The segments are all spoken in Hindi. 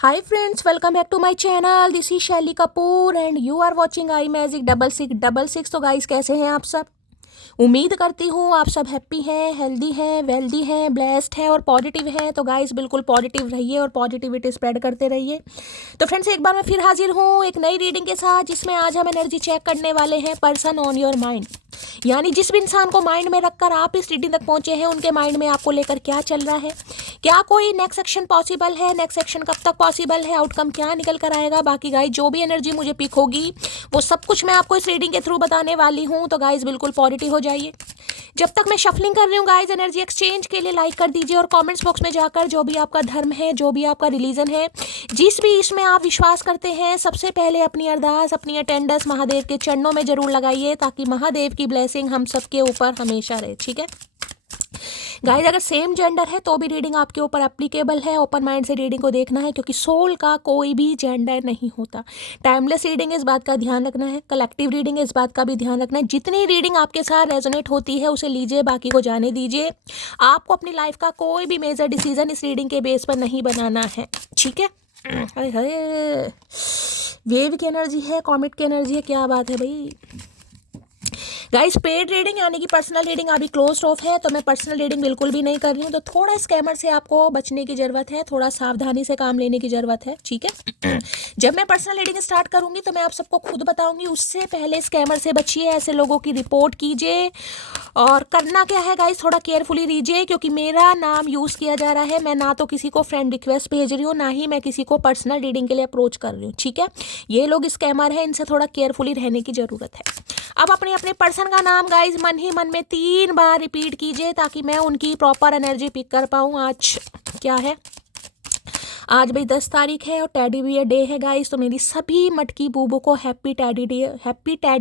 Hi friends, welcome back to my channel. This is Shelly Kapoor and you are watching iMagic 6666। तो गाइस कैसे हैं आप सब? उम्मीद करती हूँ आप सब हैप्पी हैं, हेल्दी हैं, वेल्दी हैं, ब्लेस्ड हैं और पॉजिटिव हैं। तो गाइस बिल्कुल पॉजिटिव रहिए और पॉजिटिविटी स्प्रेड करते रहिए। तो फ्रेंड्स एक बार मैं फिर हाजिर हूँ एक नई रीडिंग के साथ, जिसमें आज हम एनर्जी चेक करने वाले हैं पर्सन ऑन योर माइंड। यानी जिस भी इंसान को माइंड में रखकर आप इस रीडिंग तक पहुंचे हैं, उनके माइंड में आपको लेकर क्या चल रहा है, क्या कोई नेक्स्ट एक्शन पॉसिबल है, नेक्स्ट एक्शन कब तक पॉसिबल है, आउटकम क्या निकल कर आएगा। बाकी गाइस जो भी एनर्जी मुझे पिक होगी वो सब कुछ मैं आपको इस रीडिंग के थ्रू बताने वाली हूँ। तो गाइस बिल्कुल पॉजिटिव हो जाइए। जब तक मैं शफलिंग कर रही हूँ गाइस, एनर्जी एक्सचेंज के लिए लाइक कर दीजिए और कमेंट्स बॉक्स में जाकर जो भी आपका धर्म है, जो भी आपका रिलीजन है, जिस भी इसमें आप विश्वास करते हैं, सबसे पहले अपनी अरदास, अपनी अटेंडेंस महादेव के चरणों में जरूर लगाइए, ताकि महादेव की ब्लेसिंग हम सबके ऊपर हमेशा रहे। ठीक है गाइस, अगर सेम जेंडर है तो भी रीडिंग आपके ऊपर एप्लीकेबल है। ओपन माइंड से रीडिंग को देखना है, क्योंकि सोल का कोई भी जेंडर नहीं होता। टाइमलेस रीडिंग इस बात का ध्यान रखना है, कलेक्टिव रीडिंग इस बात का भी ध्यान रखना है। जितनी रीडिंग आपके साथ रेजोनेट होती है उसे लीजिए, बाकी को जाने दीजिए। आपको अपनी लाइफ का कोई भी मेजर डिसीजन इस रीडिंग के बेस पर नहीं बनाना है। ठीक है, वेव की एनर्जी है, कॉमेट की एनर्जी है, क्या बात है भाई। गाइस पेड रीडिंग यानी कि पर्सनल रीडिंग अभी क्लोज ऑफ है, तो मैं पर्सनल रीडिंग बिल्कुल भी नहीं कर रही हूँ। तो थोड़ा स्कैमर से आपको बचने की ज़रूरत है, थोड़ा सावधानी से काम लेने की ज़रूरत है। ठीक है, जब मैं पर्सनल रीडिंग स्टार्ट करूँगी तो मैं आप सबको खुद बताऊँगी। उससे पहले स्कैमर से बचिए, ऐसे लोगों की रिपोर्ट कीजिए। और करना क्या है गाइस, थोड़ा केयरफुली रीजिए, क्योंकि मेरा नाम यूज़ किया जा रहा है। मैं ना तो किसी को फ्रेंड रिक्वेस्ट भेज रही हूँ, ना ही मैं किसी को पर्सनल रीडिंग के लिए अप्रोच कर रही हूँ। ठीक है, ये लोग स्कैमर हैं, इनसे थोड़ा केयरफुली रहने की ज़रूरत है। अब अपने अपने पर्सन का नाम गाइज मन ही मन में 3 बार रिपीट कीजिए, ताकि मैं उनकी प्रॉपर एनर्जी पिक कर पाऊँ। आज क्या है, आज भाई 10 तारीख है और टेडी बियर डे है गाइस। तो मेरी सभी मटकी बूबो को हैप्पी टेडी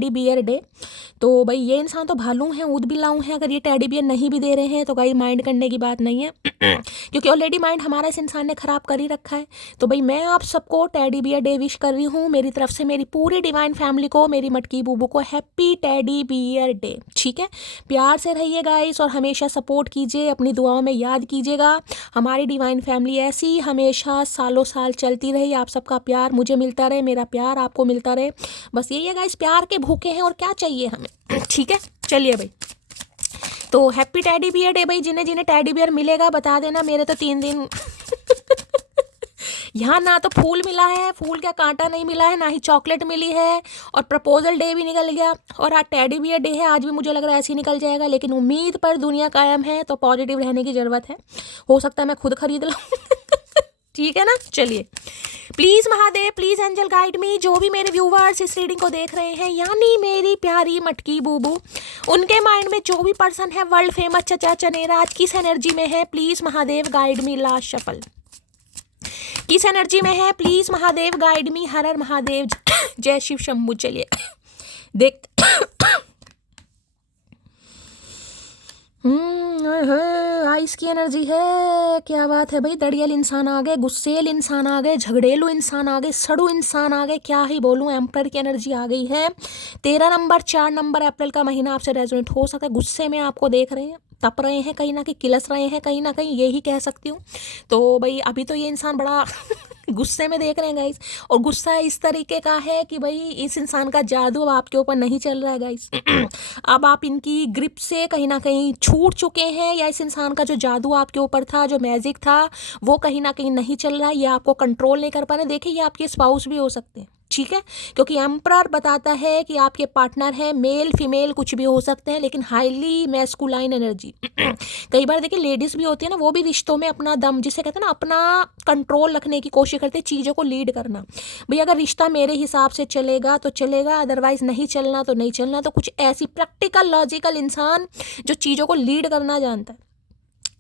बियर डे। तो भाई ये इंसान तो भालू हैं, ऊद बिलाऊ हैं, अगर ये टेडी बियर नहीं भी दे रहे हैं तो गाइस माइंड करने की बात नहीं है, क्योंकि ऑलरेडी माइंड हमारा इस इंसान ने खराब कर ही रखा है। तो भाई मैं आप सबको टेडी बियर डे विश कर रही हूँ मेरी तरफ से, मेरी पूरी डिवाइन फैमिली को, मेरी मटकी बूबू को हैप्पी टेडी बियर डे। ठीक है, प्यार से रहिए गाइस और हमेशा सपोर्ट कीजिए, अपनी दुआओं में याद कीजिएगा। हमारी डिवाइन फैमिली ऐसी हमेशा सालों साल चलती रही। आप सबका प्यार मुझे मिलता रहे, मेरा प्यार आपको मिलता रहे। बस यही है गाइस, प्यार के भूखे हैं और क्या चाहिए हमें। ठीक है, चलिए भाई, तो हैप्पी टेडी बियर डे भाई। जिन्हें जिन्हें टेडी बियर मिलेगा बता देना, मेरे तो 3 दिन यहाँ ना तो फूल मिला है, फूल का कांटा नहीं मिला है, ना ही चॉकलेट मिली है, और प्रपोजल डे भी निकल गया, और आज टेडी बियर डे है। आज भी मुझे लग रहा है ऐसे ही निकल जाएगा, लेकिन उम्मीद पर दुनिया कायम है, तो पॉजिटिव रहने की ज़रूरत है। हो सकता है मैं खुद खरीद लूँ। ठीक है ना, चलिए please Mahadev, please angel guide me. जो भी मेरे व्यूवर्स इस रीडिंग को देख रहे हैं, यानी मेरी प्यारी मटकी बूबू, उनके माइंड में जो भी पर्सन है वर्ल्ड फेमस चचा चनेरा, आज किस एनर्जी में है, please Mahadev guide me. Last shuffle किस एनर्जी में है, प्लीज महादेव गाइड मी। हर हर महादेव, जय शिव शंभू। चलिए देख आइस की एनर्जी है, क्या बात है भाई। दड़ियल इंसान आ गए, गुस्सेल इंसान आ गए, झगड़ेलू इंसान आ गए, सड़ू इंसान आ गए, क्या ही बोलूं। एम्पर की एनर्जी आ गई है। 13 नंबर 4 नंबर अप्रैल का महीना आपसे रेजोनेट हो सकता है। गुस्से में आपको देख रहे हैं, तप रहे हैं, कहीं ना कहीं किलस रहे हैं, कहीं ना कहीं, यही कह सकती हूँ। तो भाई अभी तो ये इंसान बड़ा गुस्से में देख रहे हैं गाइस, और गुस्सा इस तरीके का है कि भाई इस इंसान का जादू अब आपके ऊपर नहीं चल रहा है गाइस। अब आप इनकी ग्रिप से कहीं ना कहीं छूट चुके हैं, या इस इंसान का जो जादू आपके ऊपर था, जो मैजिक था, वो कहीं ना कहीं नहीं चल रहा है, ये आपको कंट्रोल नहीं कर पा रहे। देखिए ये आपके स्पाउस भी हो सकते हैं। ठीक है, क्योंकि एम्परर बताता है कि आपके पार्टनर है, मेल फीमेल कुछ भी हो सकते हैं, लेकिन हाईली मैस्कुलाइन एनर्जी। कई बार देखिए लेडीज भी होती है ना, वो भी रिश्तों में अपना दम, जिसे कहते हैं ना, अपना कंट्रोल रखने की कोशिश करते हैं, चीज़ों को लीड करना। भाई अगर रिश्ता मेरे हिसाब से चलेगा तो चलेगा, अदरवाइज नहीं चलना तो नहीं चलना। तो कुछ ऐसी प्रैक्टिकल लॉजिकल इंसान जो चीज़ों को लीड करना जानता है,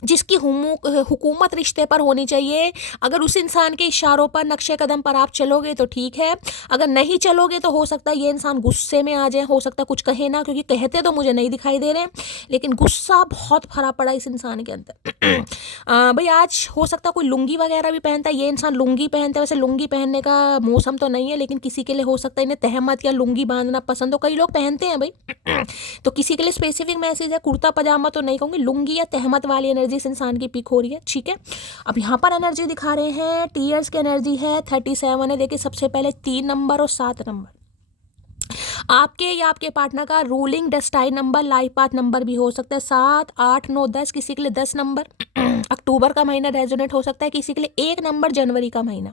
जिसकी हुकूमत रिश्ते पर होनी चाहिए। अगर उस इंसान के इशारों पर, नक्शे कदम पर आप चलोगे तो ठीक है, अगर नहीं चलोगे तो हो सकता है ये इंसान गुस्से में आ जाए, हो सकता है कुछ कहे ना, क्योंकि कहते तो मुझे नहीं दिखाई दे रहे हैं, लेकिन गुस्सा बहुत भरा पड़ा इस इंसान के अंदर। भाई आज हो सकता है कोई लुंगी वगैरह भी पहनता है, ये इंसान लुंगी पहनता है। वैसे लुंगी पहनने का मौसम तो नहीं है, लेकिन किसी के लिए हो सकता है इन्हें तहमत या लुंगी बांधना पसंद हो, कई लोग पहनते हैं भाई। तो किसी के लिए स्पेसिफिक मैसेज है, कुर्ता पजामा तो नहीं कहूँगी, लुंगी या तहमत वाली एनर्जी एनर्जी इस इंसान की पिक हो रही है, ठीक है। अब यहाँ पर एनर्जी दिखा रहे हैं, टीयर्स की एनर्जी है, 37 है। देखिए सबसे पहले 3 नंबर और 7 नंबर आपके या आपके पार्टनर का ruling destined number, life path number भी हो सकता है। 7, 8, 9, 10, किसी के लिए 10 नंबर अक्टूबर का महीना रेजोनेट हो सकता है, किसी के लिए 1 नंबर जनवरी का महीना।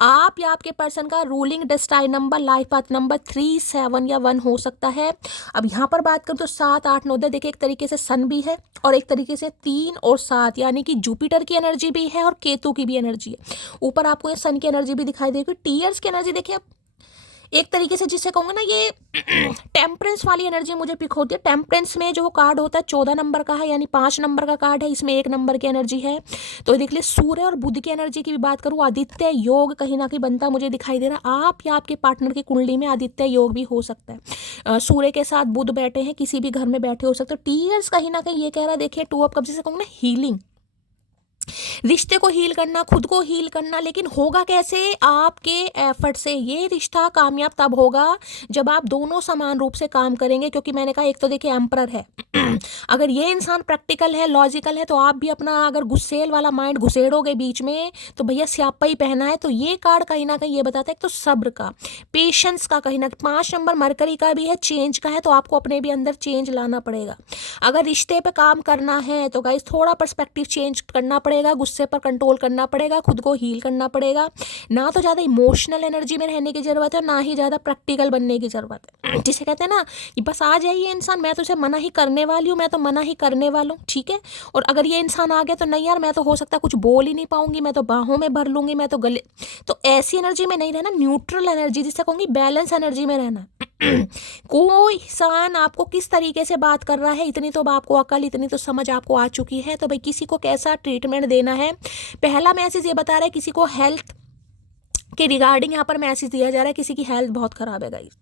आप या आपके पर्सन का ruling destined number, life path number 3, 7 या 1 हो सकता है। अब यहाँ पर बात करूँ तो 7, 8, 9, 10 देखिए एक तरीके से सन भी है और एक तरीके से 3 और 7 यानी कि जुपिटर की एनर्जी भी है और केतु की भी एनर्जी है। ऊपर आपको ये सन की एनर्जी भी दिखाई देगी। टीयर्स की एनर्जी देखिए एक तरीके से जिससे कहूँगा ना, ये टेम्परेंस वाली एनर्जी मुझे पिक होती है। टेम्परेंस में जो कार्ड होता है 14 नंबर का है, यानी 5 नंबर का कार्ड है, इसमें 1 नंबर की एनर्जी है। तो देख ले सूर्य और बुध की एनर्जी की भी बात करूँ, आदित्य योग कहीं ना कहीं बनता मुझे दिखाई दे रहा है। आप या आपके पार्टनर की कुंडली में आदित्य योग भी हो सकता है। सूर्य के साथ बुध बैठे हैं, किसी भी घर में बैठे हो सकते हो। टीयर्स कहीं ना कहीं ये कह रहा है, देखिए 2 ऑफ कप्स, जिसे कहूँगा ना हीलिंग, रिश्ते को हील करना, खुद को हील करना। लेकिन होगा कैसे? आपके एफर्ट से। ये रिश्ता कामयाब तब होगा जब आप दोनों समान रूप से काम करेंगे, क्योंकि मैंने कहा एक तो देखिए एम्परर है अगर ये इंसान प्रैक्टिकल है, लॉजिकल है, तो आप भी अपना अगर गुस्सेल वाला माइंड घुसेड़ोगे बीच में तो भैया स्यापा ही पहना है। तो ये कार्ड कहीं ना कहीं ये बताता है एक तो सब्र का, पेशेंस का, कहीं ना 5 नंबर मरकरी का भी है, चेंज का है। तो आपको अपने भी अंदर चेंज लाना पड़ेगा। अगर रिश्ते पे काम करना है तो गाइस थोड़ा पर्सपेक्टिव चेंज करना पड़ेगा, गुस्से पर कंट्रोल करना पड़ेगा, खुद को हील करना पड़ेगा। ना तो ज़्यादा इमोशनल एनर्जी में रहने की ज़रूरत है और ना ही ज़्यादा प्रैक्टिकल बनने की ज़रूरत है। जिसे कहते हैं ना कि बस आ जाइए इंसान, मैं तो उसे मना ही करने वाली हूँ, मैं तो मना ही करने वाला हूँ, ठीक है। और अगर ये इंसान आ गया तो नहीं यार, मैं तो हो सकता है कुछ बोल ही नहीं पाऊंगी, मैं तो बाहों में भर लूंगी, मैं तो गले। तो ऐसी एनर्जी में नहीं रहना, न्यूट्रल एनर्जी जिसे कहूँगी बैलेंस एनर्जी में रहना। कोई इंसान आपको किस तरीके से बात कर रहा है, इतनी तो आपको अकल, इतनी तो समझ आपको आ चुकी है। तो भाई किसी को कैसा ट्रीटमेंट देना है। पहला मैसेज ये बता रहा है, किसी को हेल्थ के रिगार्डिंग यहाँ पर मैसेज दिया जा रहा है, किसी की हेल्थ बहुत खराब है गाइस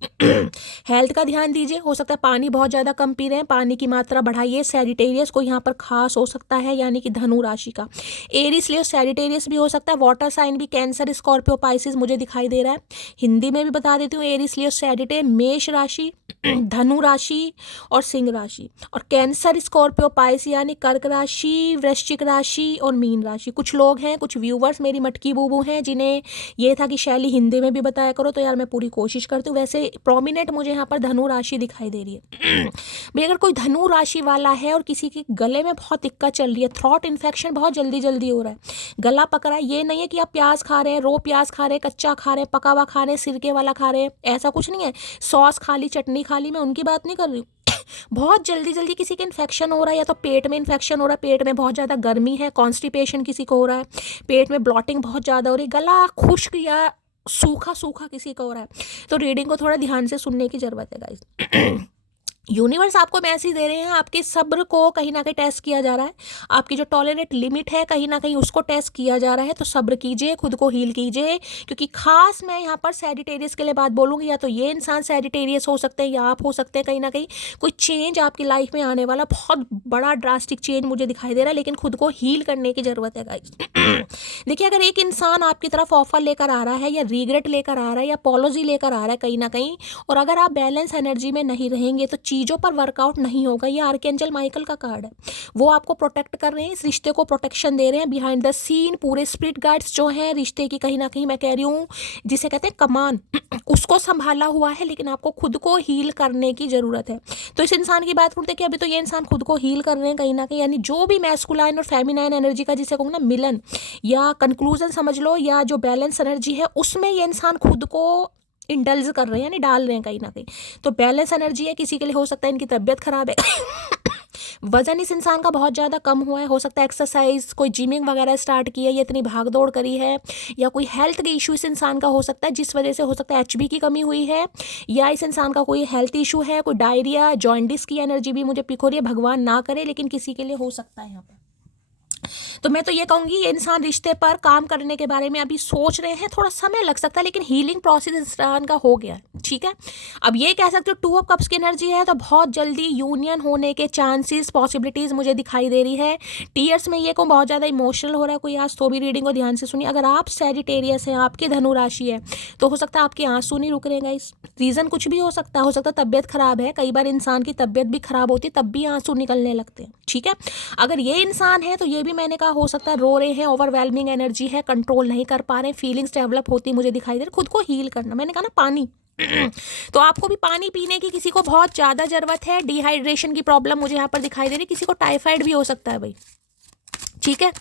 हेल्थ का ध्यान दीजिए। हो सकता है पानी बहुत ज़्यादा कम पी रहे हैं, पानी की मात्रा बढ़ाइए। सैजिटेरियस को यहाँ पर खास हो सकता है, यानी कि धनु राशि का। एरीज लियो सैजिटेरियस भी हो सकता है। वाटर साइन भी कैंसर, स्कॉर्पियो, पाइसिस मुझे दिखाई दे रहा है। हिंदी में भी बता देती हूँ, एरीज लियो सैजिटेरियस मेष राशि, धनु राशि और सिंह राशि। और कैंसर, स्कॉर्पियो, पाइस यानी कर्क राशि, वृश्चिक राशि और मीन राशि। कुछ लोग हैं, कुछ व्यूवर्स मेरी मटकी बूबू हैं, जिन्हें ये था कि शैली हिंदी में भी बताया करो, तो यार मैं पूरी कोशिश करती हूँ। वैसे प्रोमिनेंट मुझे यहाँ पर धनु राशि दिखाई दे रही है। भाई अगर कोई धनु राशि वाला है और किसी के गले में बहुत दिक्कत चल रही है, थ्रॉट इन्फेक्शन बहुत जल्दी जल्दी हो रहा है, गला पक रहा है, ये नहीं है कि आप प्याज खा रहे हैं, रो प्याज खा रहे हैं, कच्चा खा रहे हैं, पका हुआ खा रहे हैं, सिरके वाला खा रहे हैं, ऐसा कुछ नहीं है। सॉस खा ली, चटनी खा ली, मैं उनकी बात नहीं कर रही हूँ। बहुत जल्दी जल्दी किसी के इन्फेक्शन हो रहा है, या तो पेट में इन्फेक्शन हो रहा है, पेट में बहुत ज़्यादा गर्मी है, कॉन्स्टिपेशन किसी को हो रहा है, पेट में ब्लॉटिंग बहुत ज़्यादा हो रही है, गला खुश्क या सूखा सूखा किसी का हो रहा है, तो रीडिंग को थोड़ा ध्यान से सुनने की ज़रूरत है गाइस। यूनिवर्स आपको मैसेज दे रहे हैं, आपके सब्र को कहीं ना कहीं टेस्ट किया जा रहा है, आपकी जो टॉलरेट लिमिट है कहीं ना कहीं उसको टेस्ट किया जा रहा है। तो सब्र कीजिए, खुद को हील कीजिए। क्योंकि खास मैं यहाँ पर सैजिटेरियस के लिए बात बोलूँगी, या तो ये इंसान सैजिटेरियस हो सकते हैं या आप हो सकते हैं। कहीं ना कहीं कोई चेंज आपकी लाइफ में आने वाला, बहुत बड़ा ड्रास्टिक चेंज मुझे दिखाई दे रहा है, लेकिन खुद को हील करने की ज़रूरत है गाइस। देखिए अगर एक इंसान आपकी तरफ ऑफर लेकर आ रहा है, या रिग्रेट लेकर आ रहा है, या पॉलिसी लेकर आ रहा है कहीं ना कहीं, और अगर आप बैलेंस एनर्जी में नहीं रहेंगे तो चीज़ों पर वर्कआउट नहीं होगा। ये आर्कएंजल माइकल का कार्ड है, वो आपको प्रोटेक्ट कर रहे हैं, इस रिश्ते को प्रोटेक्शन दे रहे हैं बिहाइंड द सीन। पूरे स्पिरिट गाइड्स जो हैं रिश्ते की, कहीं ना कहीं मैं कह रही हूँ जिसे कहते हैं कमान, उसको संभाला हुआ है, लेकिन आपको खुद को हील करने की ज़रूरत है। तो इस इंसान की बात करते हैं कि अभी तो ये इंसान खुद को हील कर रहे हैं कहीं ना कहीं, यानी जो भी मैस्कुलाइन और फेमिनाइन एनर्जी का जिसे कहूँ ना मिलन या कंक्लूजन समझ लो, या जो बैलेंस एनर्जी है उसमें ये इंसान खुद को इंडल्ज कर रहे हैं, यानी डाल रहे हैं कहीं ना कहीं। तो बैलेंस एनर्जी है, किसी के लिए हो सकता है इनकी तबीयत खराब है वजन इस इंसान का बहुत ज़्यादा कम हुआ है, हो सकता है एक्सरसाइज, कोई जिमिंग वगैरह स्टार्ट की है, ये इतनी भाग दौड़ करी है, या कोई हेल्थ के इशू इस इंसान का हो सकता है, जिस वजह से हो सकता है HB की कमी हुई है, या इस इंसान का कोई हेल्थ इशू है, कोई डायरिया, जॉइंटिस की एनर्जी भी मुझे पिक हो रही है। भगवान ना करे, लेकिन किसी के लिए हो सकता है यहाँ पर। तो मैं तो ये कहूँगी ये इंसान रिश्ते पर काम करने के बारे में अभी सोच रहे हैं, थोड़ा समय लग सकता है, लेकिन हीलिंग प्रोसेस इंसान का हो गया है, ठीक है। अब ये कह सकते हो 2 ऑफ कप्स की एनर्जी है, तो बहुत जल्दी यूनियन होने के चांसेस, पॉसिबिलिटीज़ मुझे दिखाई दे रही है। टीयर्स में ये को बहुत ज़्यादा इमोशनल हो रहा है कोई आज, तो भी रीडिंग को ध्यान से सुनिए। अगर आप सैजिटेरियस हैं, आपकी धनु राशि है, तो हो सकता है आपके आंसू नहीं रुक रहे गाइस। रीज़न कुछ भी हो सकता है तबीयत खराब है, कई बार इंसान की तबीयत भी खराब होती है तब भी आंसू निकलने लगते हैं, ठीक है। अगर ये इंसान है तो ये भी मैंने कहा हो सकता है रो रहे हैं, ओवरवेलमिंग एनर्जी है, कंट्रोल नहीं कर पा रहे, फीलिंग्स डेवलप होती मुझे दिखाई दे रही। खुद को हील करना, मैंने कहा ना पानी तो आपको भी पानी पीने की किसी को बहुत ज़्यादा ज़रूरत है। डिहाइड्रेशन की प्रॉब्लम मुझे यहाँ पर दिखाई दे रही, किसी को टाइफाइड भी हो सकता है भाई, ठीक है।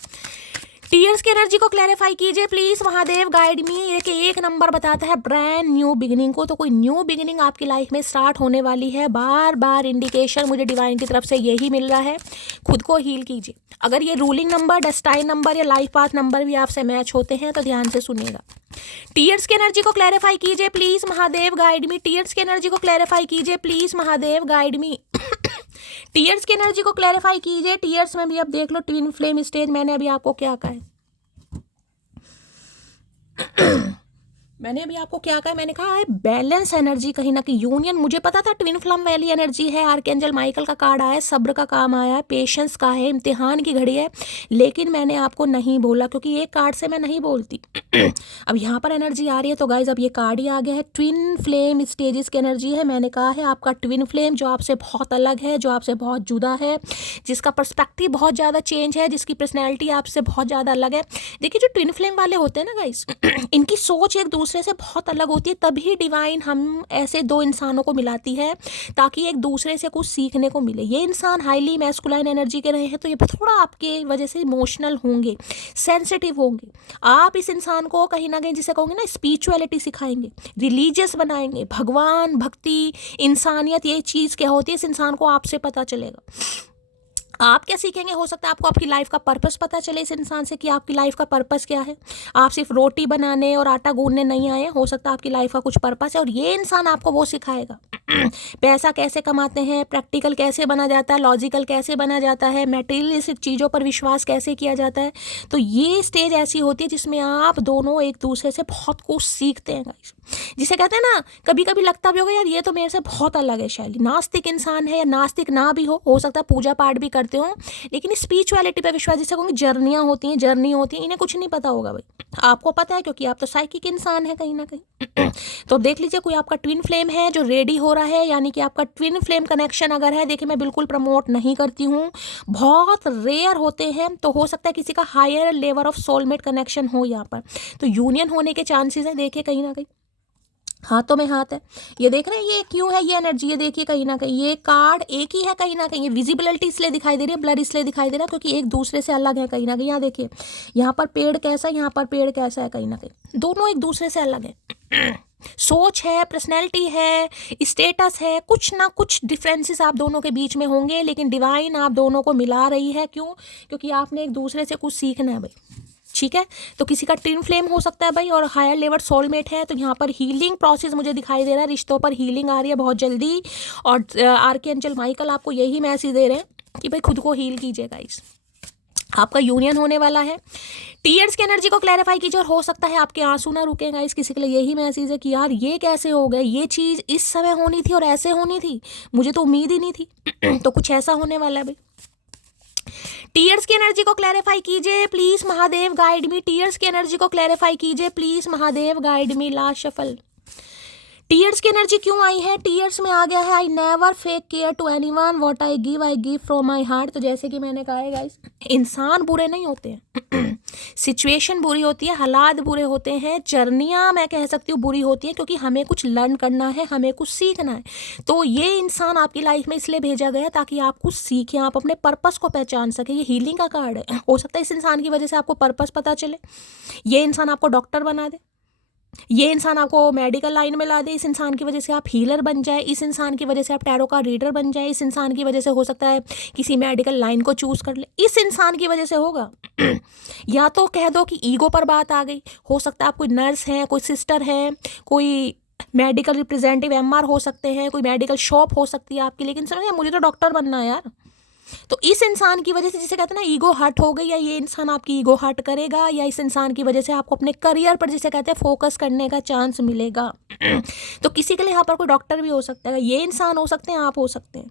टीयर्स की एनर्जी को क्लैरिफाई कीजिए प्लीज महादेव, गाइड मी। एक नंबर बताता है ब्रांड न्यू बिगिनिंग को, तो कोई न्यू बिगिनिंग आपकी लाइफ में स्टार्ट होने वाली है। बार बार इंडिकेशन मुझे डिवाइन की तरफ से यही मिल रहा है, खुद को हील कीजिए। अगर ये रूलिंग नंबर, डेस्टाइन नंबर या लाइफ पाथ नंबर भी आपसे मैच होते हैं तो ध्यान से सुनिएगा। टीयर्स की एनर्जी को क्लैरिफाई कीजिए please Mahadev, guide me. Tears की एनर्जी को क्लैरिफाई कीजिए please Mahadev, guide me. Tears की एनर्जी को क्लैरिफाई कीजिए। टीयर्स में भी अब देख लो ट्विन फ्लेम स्टेज, मैंने अभी आपको क्या कहा है मैंने कहा है बैलेंस एनर्जी, कहीं ना कहीं यूनियन। मुझे पता था ट्विन फ्लम वाली एनर्जी है, आर्कएंजल माइकल का कार्ड आया है, सब्र का काम आया है, पेशेंस का है, इम्तिहान की घड़ी है, लेकिन मैंने आपको नहीं बोला क्योंकि ये कार्ड से मैं नहीं बोलती अब यहाँ पर एनर्जी आ रही है तो गाइज अब ये कार्ड ही आ गया है। ट्विन फ्लेम स्टेजेस की एनर्जी है। मैंने कहा है आपका ट्विन फ्लेम जो आपसे बहुत अलग है, जो आपसे बहुत जुदा है, जिसका पर्सपेक्टिव बहुत ज़्यादा चेंज है, जिसकी पर्सनैलिटी आपसे बहुत ज़्यादा अलग है। देखिए जो ट्विन फ्लेम वाले होते हैं ना गाइज इनकी सोच एक दूसरे से बहुत अलग होती है, तभी डिवाइन हम ऐसे दो इंसानों को मिलाती है ताकि एक दूसरे से कुछ सीखने को मिले। ये इंसान हाईली मैस्कुलाइन एनर्जी के रहे हैं तो ये थोड़ा आपके वजह से इमोशनल होंगे, सेंसिटिव होंगे। आप इस इंसान को कहीं ना कहीं जिसे कहोगे ना स्पिरिचुअलिटी सिखाएंगे, रिलीजियस बनाएंगे, भगवान, भक्ति, इंसानियत ये चीज़ क्या होती है इस इंसान को आपसे पता चलेगा। आप क्या सीखेंगे, हो सकता है आपको आपकी लाइफ का पर्पस पता चले इस इंसान से कि आपकी लाइफ का पर्पस क्या है। आप सिर्फ रोटी बनाने और आटा गूंदने नहीं आए, हो सकता है आपकी लाइफ का कुछ पर्पस है और ये इंसान आपको वो सिखाएगा पैसा कैसे कमाते हैं, प्रैक्टिकल कैसे बना जाता है, लॉजिकल कैसे बना जाता है, मटेरियलिस्टिक चीज़ों पर विश्वास कैसे किया जाता है। तो ये स्टेज ऐसी होती है जिसमें आप दोनों एक दूसरे से बहुत कुछ सीखते हैं गाइस। जिसे कहते हैं ना, कभी कभी लगता भी होगा यार ये तो मेरे से बहुत अलग है शैली। नास्तिक इंसान है या नास्तिक ना भी हो सकता है पूजा पाठ भी करते हो, लेकिन स्पिरिचुअलिटी पे विश्वास, जिसे कहूँगी जर्नियाँ होती हैं, जर्नी होती हैं, इन्हें कुछ नहीं पता होगा भाई। आपको पता है क्योंकि आप तो साइकिक इंसान है कहीं ना कहीं तो देख लीजिए कोई आपका ट्विन फ्लेम है जो रेडी हो रहा है, यानी कि आपका ट्विन फ्लेम कनेक्शन अगर है, देखिए मैं बिल्कुल प्रमोट नहीं करती हूँ, बहुत रेयर होते हैं, तो हो सकता है किसी का higher level of soulmate connection हो यहाँ पर, तो यूनियन होने के चांसेस हैं। देखिए कहीं ना कहीं हाथों में हाथ है, ये देख रहे हैं ये क्यों है ये एनर्जी, ये देखिए कहीं ना कहीं ये कार्ड एक ही है, कहीं ना कहीं ये विजिबिलिटी इसलिए दिखाई दे रही है, ब्लर इसलिए दिखाई दे रहा है क्योंकि एक दूसरे से अलग है कहीं ना कहीं। यहाँ देखिए यहाँ पर पेड़ कैसा है, यहाँ पर पेड़ कैसा है, कहीं ना कहीं दोनों एक दूसरे से अलग है। सोच है, पर्सनैलिटी है, स्टेटस है, कुछ ना कुछ डिफरेंसेस आप दोनों के बीच में होंगे, लेकिन डिवाइन आप दोनों को मिला रही है। क्यों? क्योंकि आपने एक दूसरे से कुछ सीखना है भाई, ठीक है। तो किसी का ट्विन फ्लेम हो सकता है भाई और हायर लेवल सोलमेट है, तो यहाँ पर हीलिंग प्रोसेस मुझे दिखाई दे रहा है, रिश्तों पर हीलिंग आ रही है बहुत जल्दी। और आर्कएंजल माइकल आपको यही मैसेज दे रहे हैं कि भाई खुद को हील कीजिएगा, इस आपका यूनियन होने वाला है। टीयर्स की एनर्जी को क्लैरिफाई कीजिए और हो सकता है आपके आंसू ना रुकेगा। इस किसी के लिए यही मैसेज है कि यार ये कैसे हो गए, ये चीज़ इस समय होनी थी और ऐसे होनी थी, मुझे तो उम्मीद ही नहीं थी तो कुछ ऐसा होने वाला है भाई। टीयर्स की एनर्जी को क्लैरिफाई कीजिए please Mahadev, guide me. Tears की एनर्जी को क्लैरिफाई कीजिए please Mahadev, guide me. Last shuffle. Tears की एनर्जी क्यों आई है? टीयर्स में आ गया है I never fake care to anyone, what I give from my heart. तो जैसे कि मैंने कहा है गाइस, इंसान बुरे नहीं होते हैं सिचुएशन बुरी होती है, हालात बुरे होते हैं, जर्नियाँ मैं कह सकती हूँ बुरी होती हैं, क्योंकि हमें कुछ लर्न करना है, हमें कुछ सीखना है। तो ये इंसान आपकी लाइफ में इसलिए भेजा गया ताकि आप कुछ सीखें, आप अपने पर्पस को पहचान सकें। ये हीलिंग का कार्ड है, हो सकता है इस इंसान की वजह से आपको पर्पस पता चले, ये इंसान आपको डॉक्टर बना दे, ये इंसान आपको मेडिकल लाइन में ला दे, इस इंसान की वजह से आप हीलर बन जाए, इस इंसान की वजह से आप टैरो का रीडर बन जाए, इस इंसान की वजह से हो सकता है किसी मेडिकल लाइन को चूज कर ले, इस इंसान की वजह से होगा या तो कह दो कि ईगो पर बात आ गई, हो सकता है आप कोई नर्स हैं, कोई सिस्टर है, कोई मेडिकल रिप्रेजेंटेटिव एमआर हो सकते हैं, कोई मेडिकल शॉप हो सकती है आपकी, लेकिन समझिए मुझे तो डॉक्टर बनना है यार, तो इस इंसान की वजह से, जिसे कहते हैं ना ईगो हर्ट हो गई, या ये इंसान आपकी ईगो हर्ट करेगा, या इस इंसान की वजह से आपको अपने करियर पर, जिसे कहते हैं, फोकस करने का चांस मिलेगा। तो किसी के लिए यहाँ पर कोई डॉक्टर भी हो सकता है, ये इंसान हो सकते हैं, आप हो सकते हैं।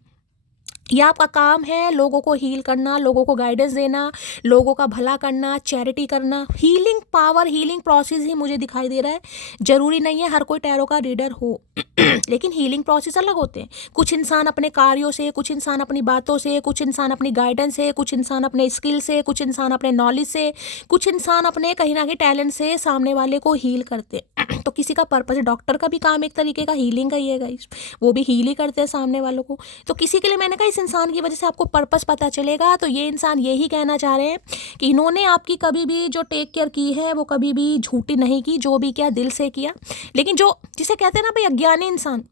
ये आपका काम है लोगों को हील करना, लोगों को गाइडेंस देना, लोगों का भला करना, चैरिटी करना। हीलिंग पावर, हीलिंग प्रोसेस ही मुझे दिखाई दे रहा है। जरूरी नहीं है हर कोई टैरो का रीडर हो लेकिन हीलिंग प्रोसेस अलग होते हैं। कुछ इंसान अपने कार्यों से, कुछ इंसान अपनी बातों से, कुछ इंसान अपनी गाइडेंस से, कुछ इंसान अपने स्किल से, कुछ इंसान अपने नॉलेज से, कुछ इंसान अपने कहीं ना कहीं टैलेंट से सामने वाले को हील करते हैं। तो किसी का पर्पस है, डॉक्टर का भी काम एक तरीके का हीलिंग का ही है गाइस, वो भी हील ही करते हैं सामने वालों को। तो किसी के लिए मैंने कहा इस इंसान की वजह से आपको पर्पस पता चलेगा। तो ये इंसान यही कहना चाह रहे हैं कि इन्होंने आपकी कभी भी जो टेक केयर की है वो कभी भी झूठी नहीं की, जो भी किया दिल से किया। लेकिन जो जिसे कहते हैं ना भाई अज्ञानी इंसान,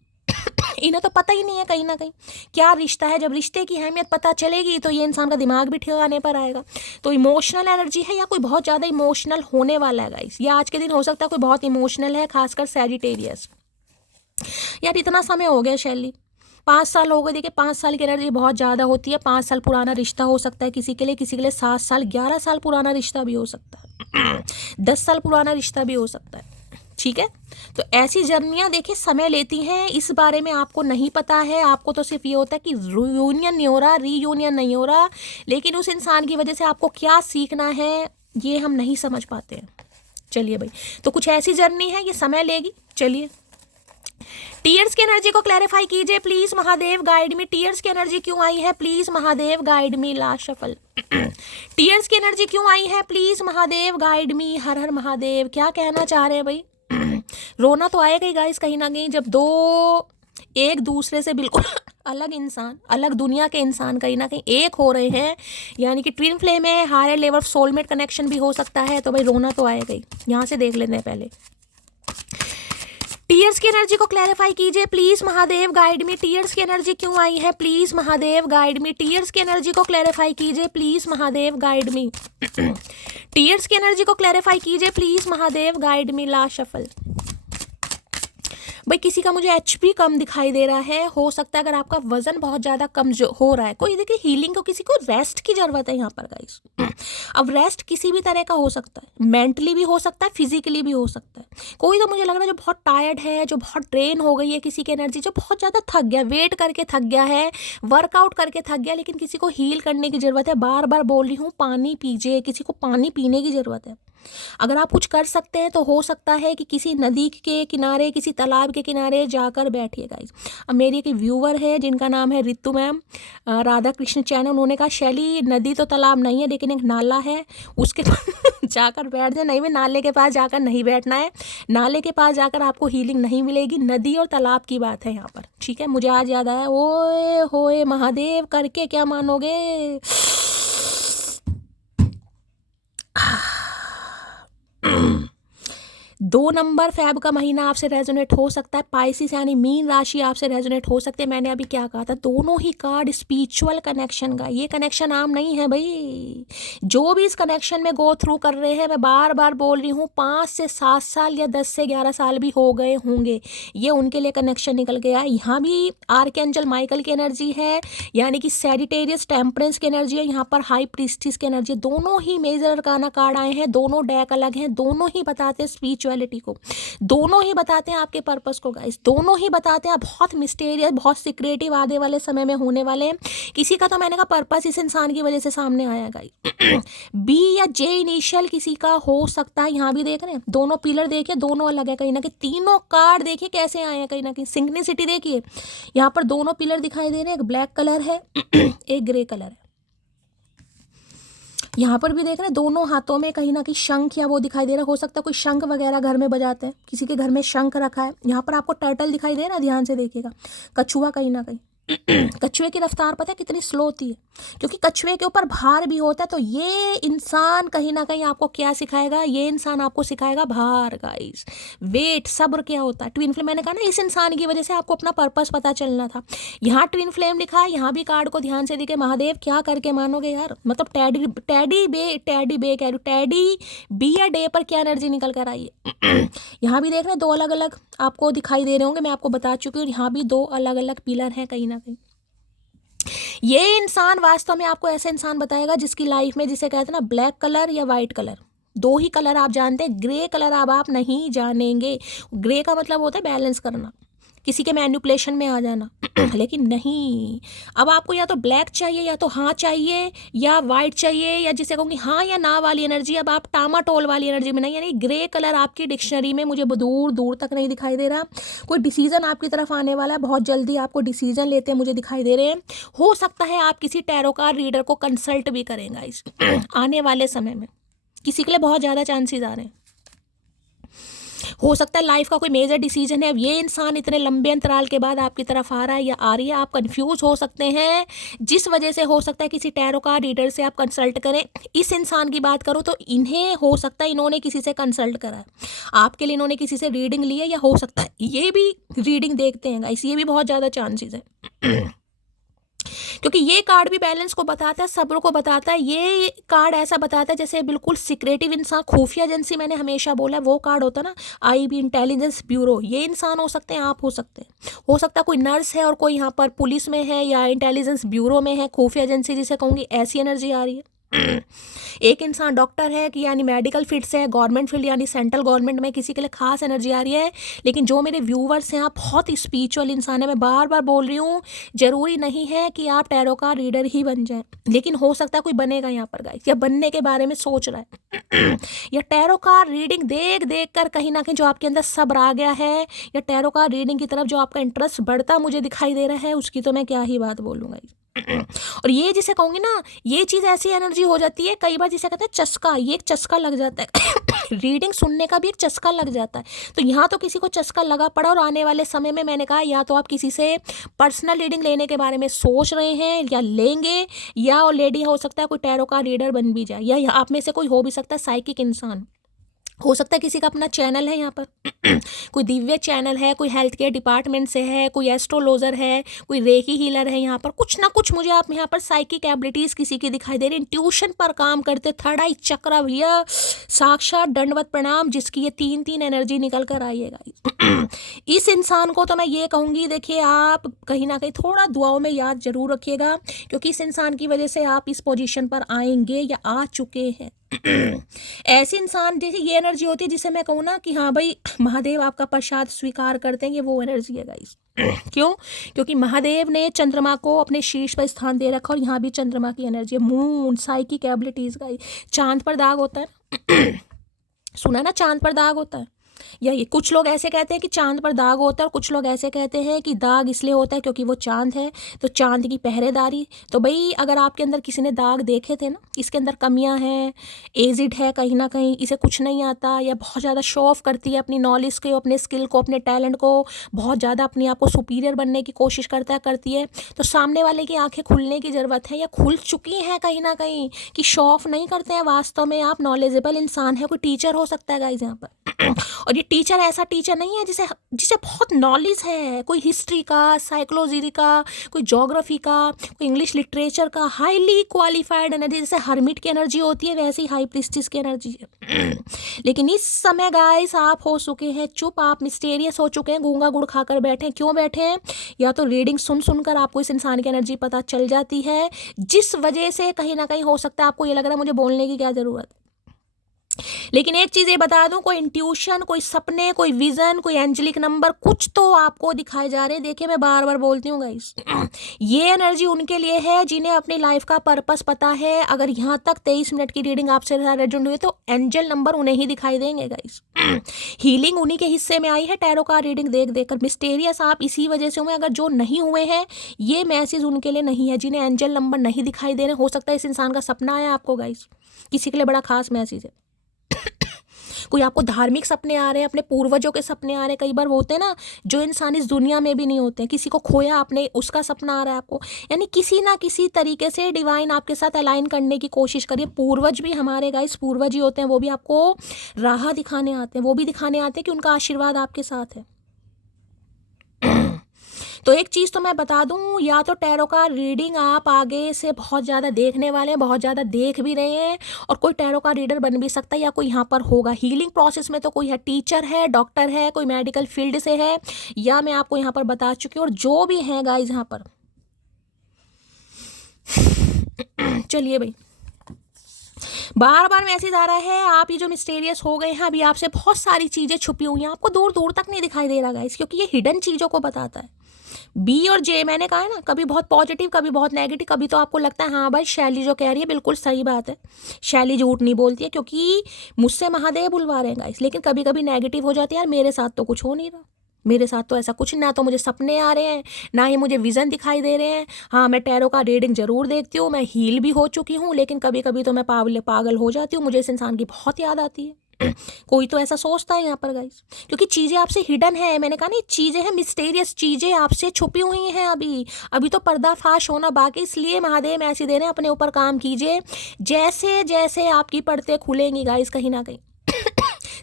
इन्हें तो पता ही नहीं है कहीं ना कहीं क्या रिश्ता है। जब रिश्ते की अहमियत पता चलेगी तो ये इंसान का दिमाग भी ठिकाने पर आएगा। तो इमोशनल एनर्जी है, या कोई बहुत ज़्यादा इमोशनल होने वाला है गाइस, या आज के दिन हो सकता है कोई बहुत इमोशनल है, खासकर सैजिटेरियस। यार इतना समय हो गया शैली, 5 साल हो गए। देखिए 5 साल की एनर्जी बहुत ज़्यादा होती है। 5 साल पुराना रिश्ता हो सकता है किसी के लिए, किसी के लिए 7 साल, 11 साल पुराना रिश्ता भी हो सकता है, 10 साल पुराना रिश्ता भी हो सकता है। ठीक है, तो ऐसी जर्नियाँ देखिए समय लेती हैं। इस बारे में आपको नहीं पता है, आपको तो सिर्फ ये होता है कि रीयूनियन नहीं हो रहा, रीयूनियन नहीं हो रहा, लेकिन उस इंसान की वजह से आपको क्या सीखना है ये हम नहीं समझ पाते हैं। चलिए भाई, तो कुछ ऐसी जर्नी है, ये समय लेगी। चलिए, टीयर्स की एनर्जी को क्लैरिफाई कीजिए please Mahadev, guide me. Tears की एनर्जी क्यों आई है please Mahadev, guide me. Last shuffle. Tears की एनर्जी क्यों आई है प्लीज महादेव, गाइड मी। हर हर महादेव। क्या कहना चाह रहे हैं भाई? रोना तो आएगा ही गाइस कहीं ना कहीं, जब दो एक दूसरे से बिल्कुल अलग इंसान, अलग दुनिया के इंसान कहीं ना कहीं एक हो रहे हैं, यानी कि ट्विन फ्लेम है, हायर लेवल सोलमेट कनेक्शन भी हो सकता है। तो भाई रोना तो आएगा ही। यहाँ से देख लेते हैं पहले। टीयर्स की एनर्जी को क्लैरिफाई कीजिए please Mahadev, guide me. Tears की एनर्जी क्यों आई है please Mahadev, guide me. Tears की एनर्जी को क्लैरिफाई कीजिए please Mahadev, guide me. Tears की एनर्जी को क्लैरिफाई कीजिए please Mahadev, guide me. Last shuffle. भाई किसी का मुझे एचपी कम दिखाई दे रहा है, हो सकता है अगर आपका वजन बहुत ज़्यादा कम जो हो रहा है, कोई देखिए हीलिंग को, किसी को रेस्ट की ज़रूरत है यहाँ पर गाइस। अब रेस्ट किसी भी तरह का हो सकता है, मेंटली भी हो सकता है, फिजिकली भी हो सकता है। कोई तो मुझे लग रहा है जो बहुत टायर्ड है, जो बहुत ड्रेन हो गई है किसी की एनर्जी, जो बहुत ज़्यादा थक गया, वेट करके थक गया है, वर्कआउट करके थक गया, लेकिन किसी को हील करने की ज़रूरत है। बार बार बोल रही हूँ पानी पीजिए, किसी को पानी पीने की ज़रूरत है। अगर आप कुछ कर सकते हैं तो हो सकता है कि किसी नदी के किनारे, किसी तालाब के किनारे जाकर बैठिए गाइस। अब मेरी एक व्यूवर है जिनका नाम है रितु मैम, राधा कृष्ण चैनल, उन्होंने कहा शैली नदी तो तालाब नहीं है लेकिन एक नाला है, उसके पास जाकर बैठ जाए। नहीं, में नाले के पास जाकर नहीं बैठना है, नाले के पास जाकर आपको हीलिंग नहीं मिलेगी। नदी और तालाब की बात है यहाँ पर, ठीक है। मुझे आज याद आया, ओए होए महादेव करके क्या मानोगे। 2 नंबर फेब का महीना आपसे रेजोनेट हो सकता है। पाइसिस यानी मीन राशि आपसे रेजोनेट हो सकते हैं। मैंने अभी क्या कहा था, दोनों ही कार्ड स्पिरिचुअल कनेक्शन का, ये कनेक्शन आम नहीं है भाई। जो भी इस कनेक्शन में गो थ्रू कर रहे हैं, मैं बार बार बोल रही हूँ, 5 से 7 साल या 10 से 11 साल भी हो गए होंगे, ये उनके लिए कनेक्शन निकल गया है। यहाँ भी आर्कएंजल माइकल की एनर्जी है, यानी कि सैजिटेरियस टेम्परेंस की एनर्जी है, यहाँ पर हाई प्रीस्टिस की एनर्जी। दोनों ही मेजर अरकाना कार्ड आए हैं, दोनों डेक अलग हैं, दोनों ही बताते हैं स्पिरिचुअलिटी को, दोनों ही बताते हैं आपके पर्पस को गाइस, दोनों ही बताते हैं बहुत मिस्टीरियस, बहुत सीक्रेटिव आने वाले समय में होने वाले हैं। किसी का तो मैंने कहा पर्पस इस इंसान की वजह से सामने आया गाइस। बी या जे इनिशियल किसी का हो सकता है। यहाँ भी देख रहे हैं दोनों पिलर, देखिए दोनों अलग है कहीं ना कहीं। तीनों कार्ड देखिए कैसे आए हैं, कहीं ना कहीं सिंक्रोनिसिटी देखिए। यहाँ पर दोनों पिलर दिखाई दे रहे हैं, एक ब्लैक कलर है एक ग्रे कलर है। यहाँ पर भी देख रहे हैं दोनों हाथों में कहीं ना कहीं शंख या वो दिखाई दे रहा है। हो सकता है कोई शंख वगैरह घर में बजाते हैं, किसी के घर में शंख रखा है। यहाँ पर आपको टर्टल दिखाई दे रहा है, ध्यान से देखिएगा। कछुआ कहीं ना कहीं कछुए की रफ्तार पता है कितनी स्लो होती है, क्योंकि कछुए के ऊपर भार भी होता है। तो ये इंसान कहीं ना कहीं आपको क्या सिखाएगा, ये इंसान आपको सिखाएगा भार गाइस, वेट, सब्र क्या होता है। ट्विन फ्लेम, मैंने कहा ना इस इंसान की वजह से आपको अपना पर्पस पता चलना था। यहाँ ट्विन फ्लेम लिखा है, यहाँ भी कार्ड को ध्यान से देखिए। महादेव क्या करके मानोगे यार, मतलब टैडी बे कह रही, टैडी बी या डे पर क्या एनर्जी निकल कर आई है। यहाँ भी देख रहे हैं दो अलग अलग आपको दिखाई दे रहे होंगे, मैं आपको बता चुकी हूँ। यहाँ भी दो अलग अलग पिलर हैं कहीं ना कहीं। ये इंसान वास्तव में आपको ऐसा इंसान बताएगा जिसकी लाइफ में, जिसे कहते हैं ना ब्लैक कलर या वाइट कलर, दो ही कलर आप जानते हैं, ग्रे कलर अब आप नहीं जानेंगे। ग्रे का मतलब होता है बैलेंस करना, किसी के मैनिपुलेशन में आ जाना लेकिन नहीं, अब आपको या तो ब्लैक चाहिए या तो हाँ चाहिए या वाइट चाहिए, या जिसे कहूँगी हाँ या ना वाली एनर्जी। अब आप टामाटोल वाली एनर्जी में नहीं, यानी ग्रे कलर आपकी डिक्शनरी में मुझे दूर दूर तक नहीं दिखाई दे रहा। कोई डिसीजन आपकी तरफ आने वाला है, बहुत जल्दी आपको डिसीजन लेते हैं मुझे दिखाई दे रहे हैं। हो सकता है आप किसी टैरो कार्ड रीडर को कंसल्ट भी करेंगे इस आने वाले समय में, किसी के लिए बहुत ज़्यादा चांसेस आ रहे हैं। हो सकता है लाइफ का कोई मेजर डिसीजन है, अब ये इंसान इतने लंबे अंतराल के बाद आपकी तरफ आ रहा है या आ रही है, आप कंफ्यूज हो सकते हैं, जिस वजह से हो सकता है किसी टैरो कार्ड रीडर से आप कंसल्ट करें। इस इंसान की बात करूँ तो इन्हें हो सकता है इन्होंने किसी से कंसल्ट करा है, आपके लिए इन्होंने किसी से रीडिंग ली है, या हो सकता है ये भी रीडिंग देखते हैं गाइस, ये भी बहुत ज़्यादा चांसेस है क्योंकि ये कार्ड भी बैलेंस को बताता है, सब्र को बताता है। ये कार्ड ऐसा बताता है जैसे बिल्कुल सीक्रेटिव इंसान, खुफिया एजेंसी मैंने हमेशा बोला है, वो कार्ड होता है ना आईबी, इंटेलिजेंस ब्यूरो। ये इंसान हो सकते हैं, आप हो सकते हैं, हो सकता है कोई नर्स है और कोई यहाँ पर पुलिस में है या इंटेलिजेंस ब्यूरो में है, खुफिया एजेंसी जिसे कहूँगी, ऐसी एनर्जी आ रही है। एक इंसान डॉक्टर है कि यानी मेडिकल फील्ड से है, गवर्नमेंट फील्ड यानी सेंट्रल गवर्नमेंट में, किसी के लिए खास एनर्जी आ रही है। लेकिन जो मेरे व्यूवर्स हैं, आप बहुत स्पिरिचुअल इंसान है, मैं बार बार बोल रही हूँ, जरूरी नहीं है कि आप टैरो का रीडर ही बन जाएं, लेकिन हो सकता है कोई बनेगा यहाँ पर गाइस, या बनने के बारे में सोच रहा है या टैरो का रीडिंग देख देख कर कहीं ना कहीं जो आपके अंदर सब्र आ गया है, या टैरो का रीडिंग की तरफ जो आपका इंटरेस्ट बढ़ता मुझे दिखाई दे रहा है, उसकी तो मैं क्या ही बात बोलूँगा। और ये जिसे कहूँगी ना, ये चीज़ ऐसी एनर्जी हो जाती है कई बार, जिसे कहते हैं चस्का, ये एक चस्का लग जाता है रीडिंग सुनने का भी एक चस्का लग जाता है। तो यहाँ तो किसी को चस्का लगा पड़ा, और आने वाले समय में मैंने कहा या तो आप किसी से पर्सनल रीडिंग लेने के बारे में सोच रहे हैं या लेंगे, या ऑलरेडी हो सकता है कोई टैरो का रीडर बन भी जाए, या आप में से कोई हो भी सकता है साइकिक इंसान, हो सकता है किसी का अपना चैनल है यहाँ पर कोई दिव्य चैनल है, कोई हेल्थ केयर डिपार्टमेंट से है, कोई एस्ट्रोलॉजर है, कोई रेकी हीलर है, यहाँ पर कुछ ना कुछ मुझे आप यहाँ पर साइकिक एबिलिटीज किसी की दिखाई दे रही, ट्यूशन पर काम करते, थर्ड आई चक्र भैया, साक्षात दंडवत प्रणाम, जिसकी ये तीन तीन एनर्जी निकल कर आई है इस इंसान को तो मैं ये कहूँगी, देखिए आप कहीं ना कहीं थोड़ा दुआओं में याद जरूर रखिएगा, क्योंकि इस इंसान की वजह से आप इस पोजीशन पर आएंगे या आ चुके हैं ऐसे इंसान, जैसे ये एनर्जी होती है जिसे मैं कहूँ ना कि हाँ भाई महादेव आपका प्रसाद स्वीकार करते हैं, ये वो एनर्जी है गाइस क्यों? क्योंकि महादेव ने चंद्रमा को अपने शीर्ष पर स्थान दे रखा, और यहाँ भी चंद्रमा की एनर्जी है, मून साइकिक एबिलिटीज गाइस। चांद पर दाग होता है सुना ना, चांद पर दाग होता है, या ये कुछ लोग ऐसे कहते हैं कि चांद पर दाग होता है, और कुछ लोग ऐसे कहते हैं कि दाग इसलिए होता है क्योंकि वो चांद है, तो चांद की पहरेदारी। तो भाई अगर आपके अंदर किसी ने दाग देखे थे ना, इसके अंदर कमियां हैं, एजिड है कहीं ना कहीं, इसे कुछ नहीं आता, या बहुत ज़्यादा शो ऑफ करती है अपनी नॉलेज को, अपने स्किल को, अपने टैलेंट को, बहुत ज़्यादा अपने आप को सुपीरियर बनने की कोशिश करती है, तो सामने वाले की आंखें खुलने की ज़रूरत है, या खुल चुकी हैं कहीं ना कहीं, कि शो ऑफ नहीं करते हैं, वास्तव में आप नॉलेजेबल इंसान है। कोई टीचर हो सकता है गाइज यहाँ पर और ये टीचर ऐसा टीचर नहीं है जिसे जिसे बहुत नॉलेज है, कोई हिस्ट्री का, साइकोलॉजी का, कोई ज्योग्राफी का, कोई इंग्लिश लिटरेचर का, हाईली क्वालिफाइड एनर्जी, जैसे हर्मिट की एनर्जी होती है वैसे ही हाई प्रीस्टिस की एनर्जी है लेकिन इस समय गाइस आप हो चुके हैं चुप, आप मिस्टेरियस हो चुके हैं, गूंगा गुड़ खाकर बैठे हैं। क्यों बैठे हैं? या तो रीडिंग सुन सुनकर आपको इस इंसान की एनर्जी पता चल जाती है, जिस वजह से कहीं ना कहीं हो सकता है आपको ये लग रहा है मुझे बोलने की क्या जरूरत। लेकिन एक चीज ये बता दूं, कोई इंट्यूशन, कोई सपने, कोई विजन, कोई एंजेलिक नंबर, कुछ तो आपको दिखाए जा रहे हैं। देखिए मैं बार बार बोलती हूँ गाइस, ये एनर्जी उनके लिए है जिन्हें अपनी लाइफ का पर्पस पता है। अगर यहाँ तक 23 मिनट की रीडिंग आपसे रेजोनेट हुई तो एंजल नंबर उन्हें ही दिखाई देंगे गाइस। हीलिंग उन्हीं के हिस्से में आई है टैरो का रीडिंग देख देखकर। मिस्टेरियस आप इसी वजह से हुए, अगर जो नहीं हुए हैं ये मैसेज उनके लिए नहीं है जिन्हें एंजल नंबर नहीं दिखाई दे रहे। हो सकता है इस इंसान का सपना आया आपको गाइस, किसी के लिए बड़ा खास मैसेज है। कोई आपको धार्मिक सपने आ रहे हैं, अपने पूर्वजों के सपने आ रहे हैं, कई बार होते हैं ना जो इंसान इस दुनिया में भी नहीं होते हैं, किसी को खोया आपने उसका सपना आ रहा है आपको, यानी किसी ना किसी तरीके से डिवाइन आपके साथ अलाइन करने की कोशिश करिए। पूर्वज भी हमारे गाइस पूर्वज ही होते हैं, वो भी आपको राह दिखाने आते हैं, वो भी दिखाने आते हैं कि उनका आशीर्वाद आपके साथ है। तो एक चीज़ तो मैं बता दूं, या तो टैरो का रीडिंग आप आगे से बहुत ज़्यादा देखने वाले हैं, बहुत ज़्यादा देख भी रहे हैं, और कोई टैरो का रीडर बन भी सकता है, या कोई यहाँ पर होगा हीलिंग प्रोसेस में। तो कोई है टीचर है, डॉक्टर है, कोई मेडिकल फील्ड से है, या मैं आपको यहाँ पर बता चुकी हूँ। और जो भी है गाइज यहाँ पर चलिए भाई, बार बार मैसेज आ रहा है, आप ये जो मिस्टीरियस हो गए हैं, अभी आपसे बहुत सारी चीजें छुपी हुई हैं, आपको दूर दूर तक नहीं दिखाई दे रहा गाइस, क्योंकि ये हिडन चीजों को बताता है। बी और जे, मैंने कहा है ना, कभी बहुत पॉजिटिव, कभी बहुत नेगेटिव, कभी तो आपको लगता है हाँ भाई शैली जो कह रही है बिल्कुल सही बात है, शैली झूठ नहीं बोलती है, क्योंकि मुझसे महादेव बुलवा रहे हैं गाइस। लेकिन कभी कभी नेगेटिव हो जाती है, यार मेरे साथ तो कुछ हो नहीं रहा, मेरे साथ तो ऐसा कुछ, ना तो मुझे सपने आ रहे हैं, ना ही मुझे विजन दिखाई दे रहे हैं। हाँ, मैं टैरो का रीडिंग जरूर देखती हूँ, मैं हील भी हो चुकी हूँ, लेकिन कभी कभी तो मैं पागल हो जाती हूँ, मुझे इस इंसान की बहुत याद आती है। कोई तो ऐसा सोचता है यहाँ पर गाइस, क्योंकि चीजें आपसे हिडन है। मैंने कहा ना, चीजें हैं मिस्टीरियस, चीजें आपसे छुपी हुई हैं, अभी अभी तो पर्दाफाश होना बाकी, इसलिए महादेव ऐसे दे रहे हैं, अपने ऊपर काम कीजिए। जैसे जैसे आपकी पड़ते खुलेंगी गाइस, कहीं ना कहीं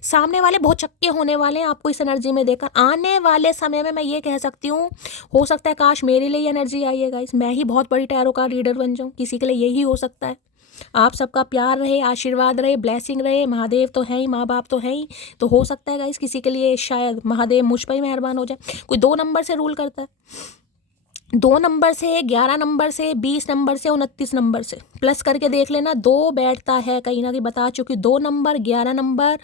सामने वाले बहुत चक्के होने वाले हैं आपको इस एनर्जी में देकर। आने वाले समय में मैं ये कह सकती हूँ, हो सकता है काश मेरे लिए एनर्जी आई है गाइस, मैं ही बहुत बड़ी टैरो का रीडर बन जाऊँ, किसी के लिए यही हो सकता है। आप सबका प्यार रहे, आशीर्वाद रहे, ब्लेसिंग रहे, महादेव तो है ही, माँ बाप तो है ही, तो हो सकता है गाइस किसी के लिए शायद महादेव मुझ पर ही मेहरबान हो जाए। कोई 2 नंबर से रूल करता है, 2 नंबर से, 11 नंबर से, 20 नंबर से, 29 नंबर से, प्लस करके देख लेना, 2 बैठता है कहीं ना कहीं, बता चुकी, 2 नंबर, 11 नंबर,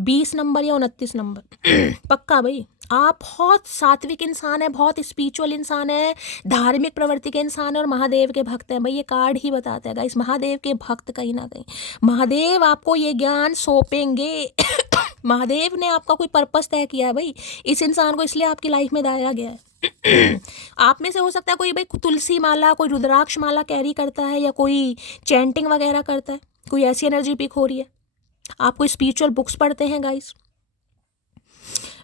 20 नंबर या 29 नंबर। पक्का भाई, आप बहुत सात्विक इंसान है, बहुत स्पिरिचुअल इंसान है, धार्मिक प्रवृत्ति के इंसान है और महादेव के भक्त हैं भाई, ये कार्ड ही बताता है गाइस, महादेव के भक्त कहीं ना कहीं महादेव आपको ये ज्ञान सौंपेंगे। महादेव ने आपका कोई पर्पस तय किया है भाई, इस इंसान को इसलिए आपकी लाइफ में लाया गया है। आप में से हो सकता है कोई भाई तुलसी माला, कोई रुद्राक्ष माला कैरी करता है, या कोई चैंटिंग वगैरह करता है, कोई ऐसी एनर्जी पिक हो रही है, आप कोई स्पिरिचुअल बुक्स पढ़ते हैं गाइस,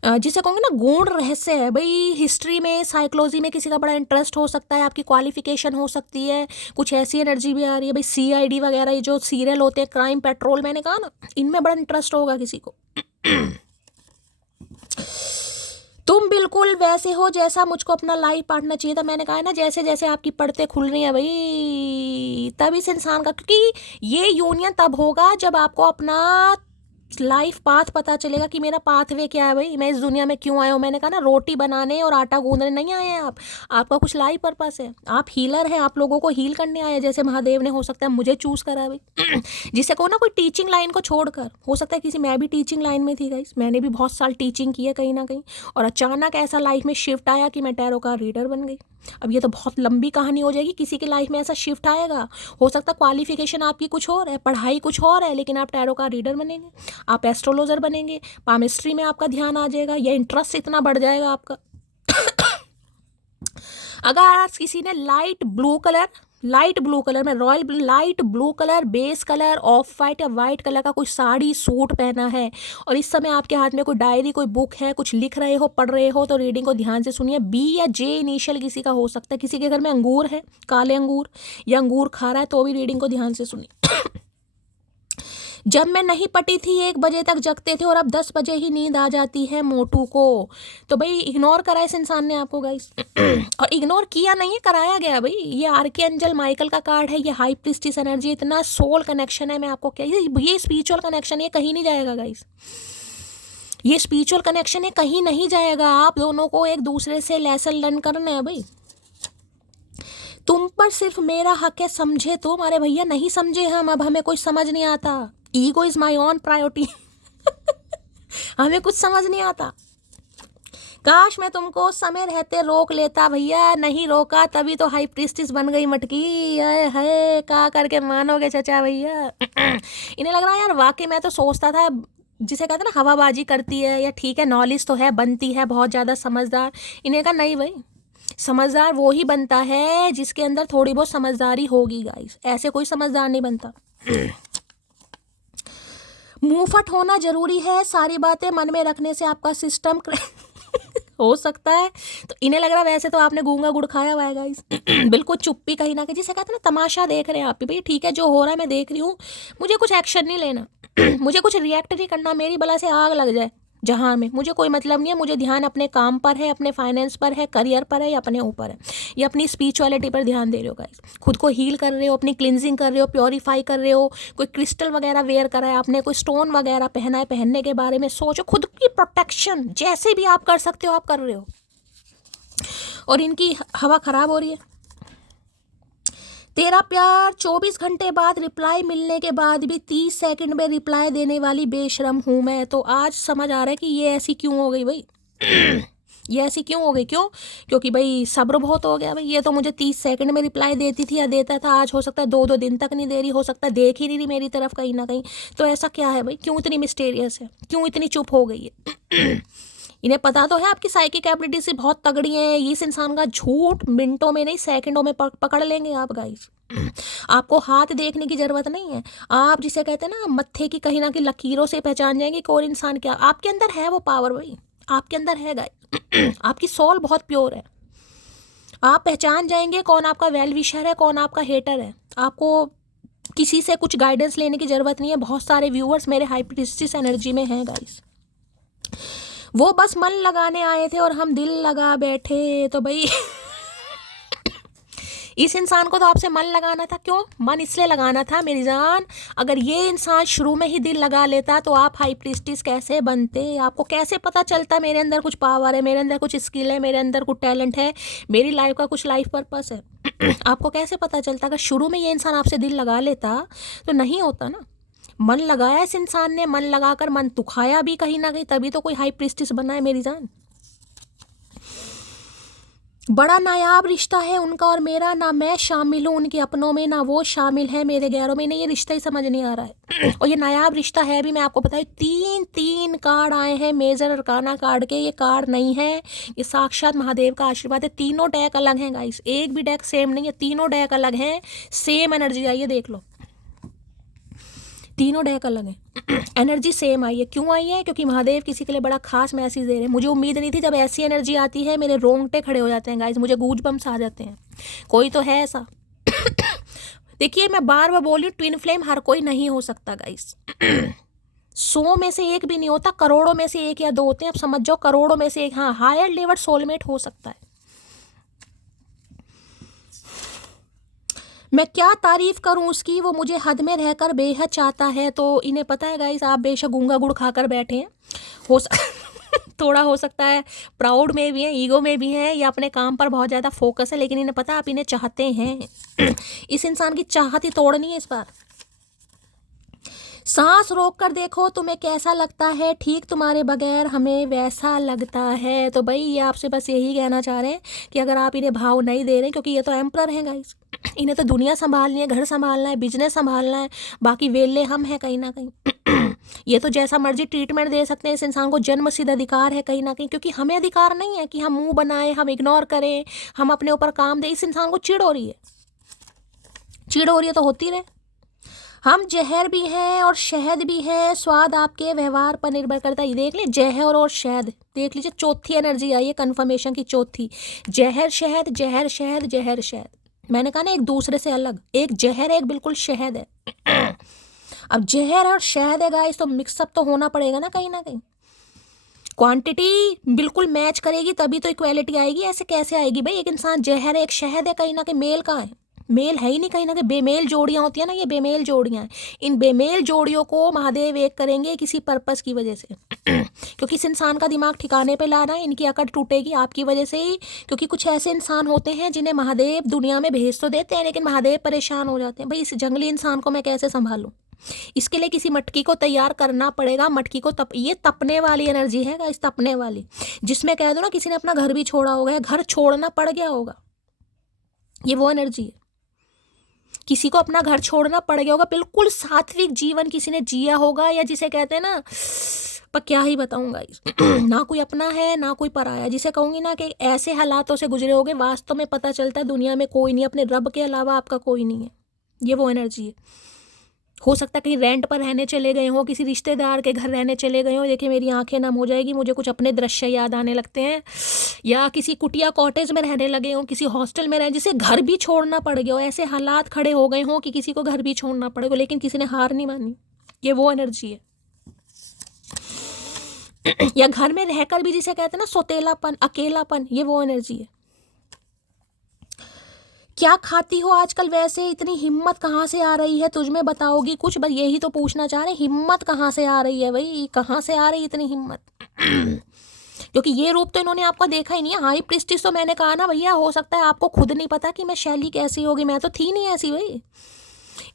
जिसे कहूँगी ना गूढ़ रहस्य है भाई। हिस्ट्री में, साइकोलॉजी में किसी का बड़ा इंटरेस्ट हो सकता है, आपकी क्वालिफिकेशन हो सकती है, कुछ ऐसी एनर्जी भी आ रही है भाई। CID वगैरह, ये जो सीरियल होते हैं, क्राइम पेट्रोल, मैंने कहा ना, इनमें बड़ा इंटरेस्ट होगा किसी को। तुम बिल्कुल वैसे हो जैसा मुझको अपना लाइफ पार्टनर चाहिए था। मैंने कहा है ना, जैसे जैसे आपकी पड़ते खुल रही हैं भाई, तब इस इंसान का, क्योंकि ये यूनियन तब होगा जब आपको अपना लाइफ पाथ पता चलेगा कि मेरा पाथवे क्या है भाई, मैं इस दुनिया में क्यों आया हूँ। मैंने कहा ना, रोटी बनाने और आटा गूंदने नहीं आए हैं आप, आपका कुछ लाइफ पर्पस है, आप हीलर हैं, आप लोगों को हील करने आए हैं, जैसे महादेव ने हो सकता है मुझे चूज करा है भाई। जिसे कहो ना, कोई टीचिंग लाइन को छोड़कर, हो सकता है किसी, मैं भी टीचिंग लाइन में थी गाइस, मैंने भी बहुत साल टीचिंग की है कहीं ना कहीं, और अचानक ऐसा लाइफ में शिफ्ट आया कि मैं टैरो का रीडर बन गई। अब ये तो बहुत लंबी कहानी हो जाएगी, किसी की लाइफ में ऐसा शिफ्ट आएगा, हो सकता है क्वालिफिकेशन आपकी कुछ और है, पढ़ाई कुछ और है, लेकिन आप टैरो का रीडर बनेंगे, आप एस्ट्रोलॉजर बनेंगे, पामिस्ट्री में आपका ध्यान आ जाएगा, या इंटरेस्ट इतना बढ़ जाएगा आपका। अगर आज किसी ने लाइट ब्लू कलर में, royal blue, light blue colour, base colour, of white या वाइट कलर का कोई साड़ी सूट पहना है, और इस समय आपके हाथ में कोई डायरी, कोई बुक है, कुछ लिख रहे हो, पढ़ रहे हो, तो रीडिंग को ध्यान से सुनिए। B या J इनिशियल किसी का हो सकता है, किसी के घर में अंगूर है, काले अंगूर, या अंगूर खा रहा है, तो भी रीडिंग को ध्यान से सुनिए। जब मैं नहीं पटी थी 1 बजे तक जगते थे, और अब 10 बजे ही नींद आ जाती है मोटू को। तो भाई इग्नोर करा इस इंसान ने आपको गाइस। और इग्नोर किया नहीं है, कराया गया भाई। ये आर्कएंजल माइकल का कार्ड है, ये हाई प्रीस्टिस एनर्जी, इतना सोल कनेक्शन है, मैं आपको क्या, ये स्पिरिचुअल कनेक्शन है, कहीं नहीं जाएगा गाइस, ये स्पिरिचुअल कनेक्शन है, कहीं नहीं जाएगा। आप दोनों को एक दूसरे से लेसन लर्न करना है भाई। तुम पर सिर्फ मेरा हक है, समझे तुम, अरे भैया नहीं समझे हम, अब हमें कुछ समझ नहीं आता, ego is my on priority. हमें कुछ समझ नहीं आता। काश मैं तुमको समय रहते रोक लेता भैया, नहीं रोका, तभी तो हाई प्रीस्टिस बन गई मटकी। आए है का करके मानोगे चचा भैया। इन्हें लग रहा है यार वाकई मैं तो सोचता था, जिसे कहते हैं ना हवाबाजी करती है, या ठीक है नॉलेज तो है, बनती है बहुत ज़्यादा समझदार। इन्हें कहा नहीं भाई, समझदार वो ही बनता है जिसके अंदर थोड़ी बहुत समझदारी होगी गाइस, ऐसे कोई समझदार नहीं बनता। मुंहफट होना जरूरी है, सारी बातें मन में रखने से आपका सिस्टम हो सकता है। तो इन्हें लग रहा है वैसे तो आपने गूंगा गुड़ खाया हुआ है गाइस। बिल्कुल चुप्पी कहीं ना कहीं, जिसे कहते हैं ना तमाशा देख रहे हैं आप भी, भाई ठीक है जो हो रहा है मैं देख रही हूँ, मुझे कुछ एक्शन नहीं लेना। मुझे कुछ रिएक्ट नहीं करना, मेरी बला से आग लग जाए जहाँ में, मुझे कोई मतलब नहीं है। मुझे ध्यान अपने काम पर है, अपने फाइनेंस पर है, करियर पर है, या अपने ऊपर है, या अपनी स्पिरिचुअलिटी पर ध्यान दे रहे हो गाइस। खुद को हील कर रहे हो, अपनी क्लिनजिंग कर रहे हो, प्योरीफाई कर रहे हो, कोई क्रिस्टल वगैरह वेयर करा है आपने, कोई स्टोन वगैरह पहना है, पहनने के बारे में सोचो। खुद की प्रोटेक्शन जैसे भी आप कर सकते हो आप कर रहे हो, और इनकी हवा खराब हो रही है। तेरा प्यार 24 घंटे बाद रिप्लाई मिलने के बाद भी 30 सेकंड में रिप्लाई देने वाली बेशरम हूँ मैं। तो आज समझ आ रहा है कि ये ऐसी क्यों हो गई भाई। ये ऐसी क्यों हो गई, क्यों? क्योंकि भाई सब्र बहुत हो गया भाई। ये तो मुझे 30 सेकंड में रिप्लाई देती थी या देता था, आज हो सकता है 2-2 दिन तक नहीं दे रही, हो सकता है देख ही नहीं रही मेरी तरफ कहीं ना कहीं। तो ऐसा क्या है भाई, क्यों इतनी मिस्टीरियस है, क्यों इतनी चुप हो गई है? इन्हें पता तो है आपकी साइकिक एबिलिटी से बहुत तगड़ी है। इस इंसान का झूठ मिनटों में नहीं सेकंडों में पकड़ लेंगे आप गाइस। आपको हाथ देखने की जरूरत नहीं है। आप जिसे कहते हैं ना मत्थे की कहीं ना कहीं लकीरों से पहचान जाएंगे कौन इंसान क्या। आपके अंदर है वो पावर भाई, आपके अंदर है गाइस। आपकी सोल बहुत प्योर है। आप पहचान जाएंगे कौन आपका वेल विशर है, कौन आपका हेटर है। आपको किसी से कुछ गाइडेंस लेने की जरूरत नहीं है। बहुत सारे व्यूअर्स मेरे हाई प्रीस्टिस एनर्जी में हैं गाइस। वो बस मन लगाने आए थे और हम दिल लगा बैठे। तो भाई इस इंसान को तो आपसे मन लगाना था। क्यों मन इसलिए लगाना था मेरी जान, अगर ये इंसान शुरू में ही दिल लगा लेता तो आप हाई प्रीस्टिस कैसे बनते? आपको कैसे पता चलता मेरे अंदर कुछ पावर है, मेरे अंदर कुछ स्किल है, मेरे अंदर कुछ टैलेंट है, मेरी लाइफ का कुछ लाइफ पर्पस है? आपको कैसे पता चलता? अगर शुरू में ये इंसान आपसे दिल लगा लेता तो नहीं होता ना। मन लगाया इस इंसान ने, मन लगाकर मन दुखाया भी कहीं ना कहीं, तभी तो कोई हाई प्रीस्टिस बना है मेरी जान। बड़ा नायाब रिश्ता है उनका और मेरा, ना मैं शामिल हूँ उनके अपनों में, ना वो शामिल है मेरे गैरों में। नहीं, ये रिश्ता ही समझ नहीं आ रहा है। और ये नायाब रिश्ता है भी, मैं आपको बताऊँ, 3 कार्ड आए हैं मेजर अरकाना कार्ड के। ये कार्ड नहीं है, ये साक्षात महादेव का आशीर्वाद है। तीनों डेक अलग हैं गाइस, एक भी डेक सेम नहीं है, तीनों डेक अलग हैं। सेम एनर्जी आई है, देख लो, तीनों डेक अलग हैं। एनर्जी सेम आई है। क्यों आई है? क्योंकि महादेव किसी के लिए बड़ा खास मैसेज दे रहे हैं। मुझे उम्मीद नहीं थी, जब ऐसी एनर्जी आती है मेरे रोंगटे खड़े हो जाते हैं गाइस, मुझे गूज बम्स आ जाते हैं। कोई तो है ऐसा। देखिए मैं बार बार बोल रही हूँ, ट्विन फ्लेम हर कोई नहीं हो सकता गाइस। 100 में से एक भी नहीं होता, करोड़ों में से 1 या 2 होते हैं। अब समझ जाओ करोड़ों में से 1। हाँ, हायर लेवल सोलमेट हो सकता है। मैं क्या तारीफ करूं उसकी, वो मुझे हद में रहकर बेहद चाहता है। तो इन्हें पता है गाइस, आप बेशक गूंगा गुड़ खाकर बैठे हैं, हो थोड़ा हो सकता है प्राउड में भी है, ईगो में भी है, या अपने काम पर बहुत ज़्यादा फोकस है, लेकिन इन्हें पता है आप इन्हें चाहते हैं। इस इंसान की चाहत ही तोड़नी है इस बार। सांस रोक कर देखो तुम्हें कैसा लगता है, ठीक तुम्हारे बगैर हमें वैसा लगता है। तो भाई ये आपसे बस यही कहना चाह रहे हैं कि अगर आप इन्हें भाव नहीं दे रहे, क्योंकि ये तो एम्परर हैं गाइस, इन्हें तो दुनिया संभालनी है, घर संभालना है, बिजनेस संभालना है, बाकी वेले हम हैं कहीं ना कहीं। ये तो जैसा मर्जी ट्रीटमेंट दे सकते हैं, इस इंसान को जन्म सिद्ध अधिकार है कहीं ना कहीं, क्योंकि हमें अधिकार नहीं है कि हम मुंह बनाएं, हम इग्नोर करें, हम अपने ऊपर काम दें। इस इंसान को चिढ़ हो रही है, चिढ़ हो रही है तो होती रहे। हम जहर भी हैं और शहद भी हैं, स्वाद आपके व्यवहार पर निर्भर करता है। देख लीजिए जहर और शहद, देख लीजिए चौथी एनर्जी आई है कन्फर्मेशन की, चौथी। जहर शहद, जहर शहद, जहर शहद। मैंने कहा ना एक दूसरे से अलग, एक जहर है एक बिल्कुल शहद है। अब जहर और शहद है गाइस, तो मिक्सअप तो होना पड़ेगा ना कहीं ना कहीं। क्वांटिटी बिल्कुल मैच करेगी तभी तो इक्वालिटी आएगी। ऐसे कैसे आएगी भाई? एक इंसान जहर है एक शहद है, कहीं ना कहीं मेल कहाँ है? मेल है ही नहीं कहीं ना कहीं। बेमेल जोड़ियां होती है ना, ये बेमेल जोड़ियां हैं। इन बेमेल जोड़ियों को महादेव एक करेंगे किसी पर्पस की वजह से। क्योंकि इस इंसान का दिमाग ठिकाने पे ला रहा है, इनकी अकड़ टूटेगी आपकी वजह से ही। क्योंकि कुछ ऐसे इंसान होते हैं जिन्हें महादेव दुनिया में भेज तो देते हैं, लेकिन महादेव परेशान हो जाते हैं। भाई इस जंगली इंसान को मैं कैसे संभालूं? इसके लिए किसी मटकी को तैयार करना पड़ेगा। मटकी को ये तपने वाली एनर्जी है इस तपने वाली, जिसमें कह दो ना किसी ने अपना घर भी छोड़ा होगा, घर छोड़ना पड़ गया होगा, ये वो एनर्जी है। किसी को अपना घर छोड़ना पड़ गया होगा, बिल्कुल सात्विक जीवन किसी ने जिया होगा, या जिसे कहते हैं ना, पर क्या ही बताऊंगा ना कोई अपना है ना कोई पराया। जिसे कहूंगी ना कि ऐसे हालातों से गुजरे होगे, वास्तव में पता चलता है दुनिया में कोई नहीं, अपने रब के अलावा आपका कोई नहीं है। ये वो एनर्जी है। हो सकता है कहीं रेंट पर रहने चले गए हो, किसी रिश्तेदार के घर रहने चले गए हो। देखिए मेरी आंखें नम हो जाएगी, मुझे कुछ अपने दृश्य याद आने लगते हैं। या किसी कुटिया कॉटेज में रहने लगे हो, किसी हॉस्टल में रहे, जिसे घर भी छोड़ना पड़ गया हो। ऐसे हालात खड़े हो गए हो कि किसी को घर भी छोड़ना पड़ेगा, लेकिन किसी ने हार नहीं मानी। ये वो एनर्जी है। या घर में रहकर भी जिसे कहते हैं ना सोतेलापन, अकेलापन, ये वो एनर्जी है। क्या खाती हो आजकल? वैसे इतनी हिम्मत कहाँ से आ रही है तुझ में? बताओगी कुछ? बस यही तो पूछना चाह रहे हैं, हिम्मत कहाँ से आ रही है भाई? कहाँ से आ रही है इतनी हिम्मत? क्योंकि ये रूप तो इन्होंने आपका देखा ही नहीं है। हाई प्रिस्टिस तो मैंने कहा ना भैया, हो सकता है आपको खुद नहीं पता कि मैं शैली कैसी होगी, मैं तो थी नहीं ऐसी भाई।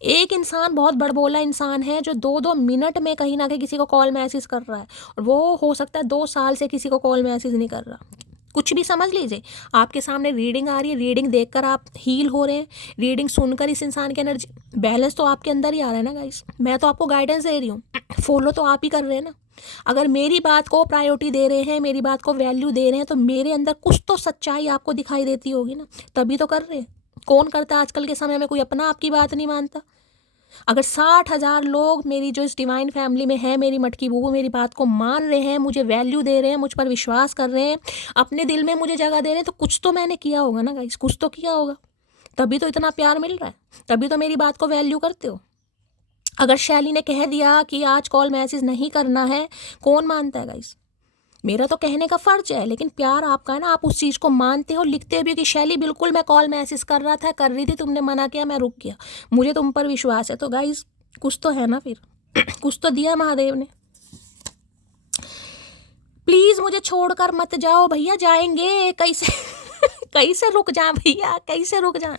एक इंसान बहुत बड़बोला इंसान है जो 2-2 मिनट में कहीं ना कहीं किसी को कॉल मैसेज कर रहा है, और वो हो सकता है 2 साल से किसी को कॉल मैसेज नहीं कर रहा। कुछ भी समझ लीजिए, आपके सामने रीडिंग आ रही है, रीडिंग देखकर आप हील हो रहे हैं, रीडिंग सुनकर इस इंसान की एनर्जी बैलेंस तो आपके अंदर ही आ रहा है ना गाइस। मैं तो आपको गाइडेंस दे रही हूँ, फॉलो तो आप ही कर रहे हैं ना। अगर मेरी बात को प्रायोरिटी दे रहे हैं, मेरी बात को वैल्यू दे रहे हैं, तो मेरे अंदर कुछ तो सच्चाई आपको दिखाई देती होगी ना, तभी तो कर रहे हैं। कौन करता है आजकल के समय में, कोई अपना आपकी बात नहीं मानता। अगर 60,000 लोग मेरी जो इस डिवाइन फैमिली में है, मेरी मटकी बूबू मेरी बात को मान रहे हैं, मुझे वैल्यू दे रहे हैं, मुझ पर विश्वास कर रहे हैं, अपने दिल में मुझे जगह दे रहे हैं, तो कुछ तो मैंने किया होगा ना गाइस, कुछ तो किया होगा, तभी तो इतना प्यार मिल रहा है, तभी तो मेरी बात को वैल्यू करते हो। अगर शैली ने कह दिया कि आज कॉल मैसेज नहीं करना है, कौन मानता है गाइस? मेरा तो कहने का फर्ज है, लेकिन प्यार आपका है ना, आप उस चीज़ को मानते हो, लिखते भी कि शैली बिल्कुल मैं कॉल मैसेज कर रहा था, कर रही थी, तुमने मना किया, मैं रुक गया, मुझे तुम पर विश्वास है। तो गाइस कुछ तो है ना फिर कुछ तो दिया महादेव ने। प्लीज़ मुझे छोड़कर मत जाओ भैया, जाएंगे कैसे कैसे रुक जाए भैया, कैसे रुक जाए?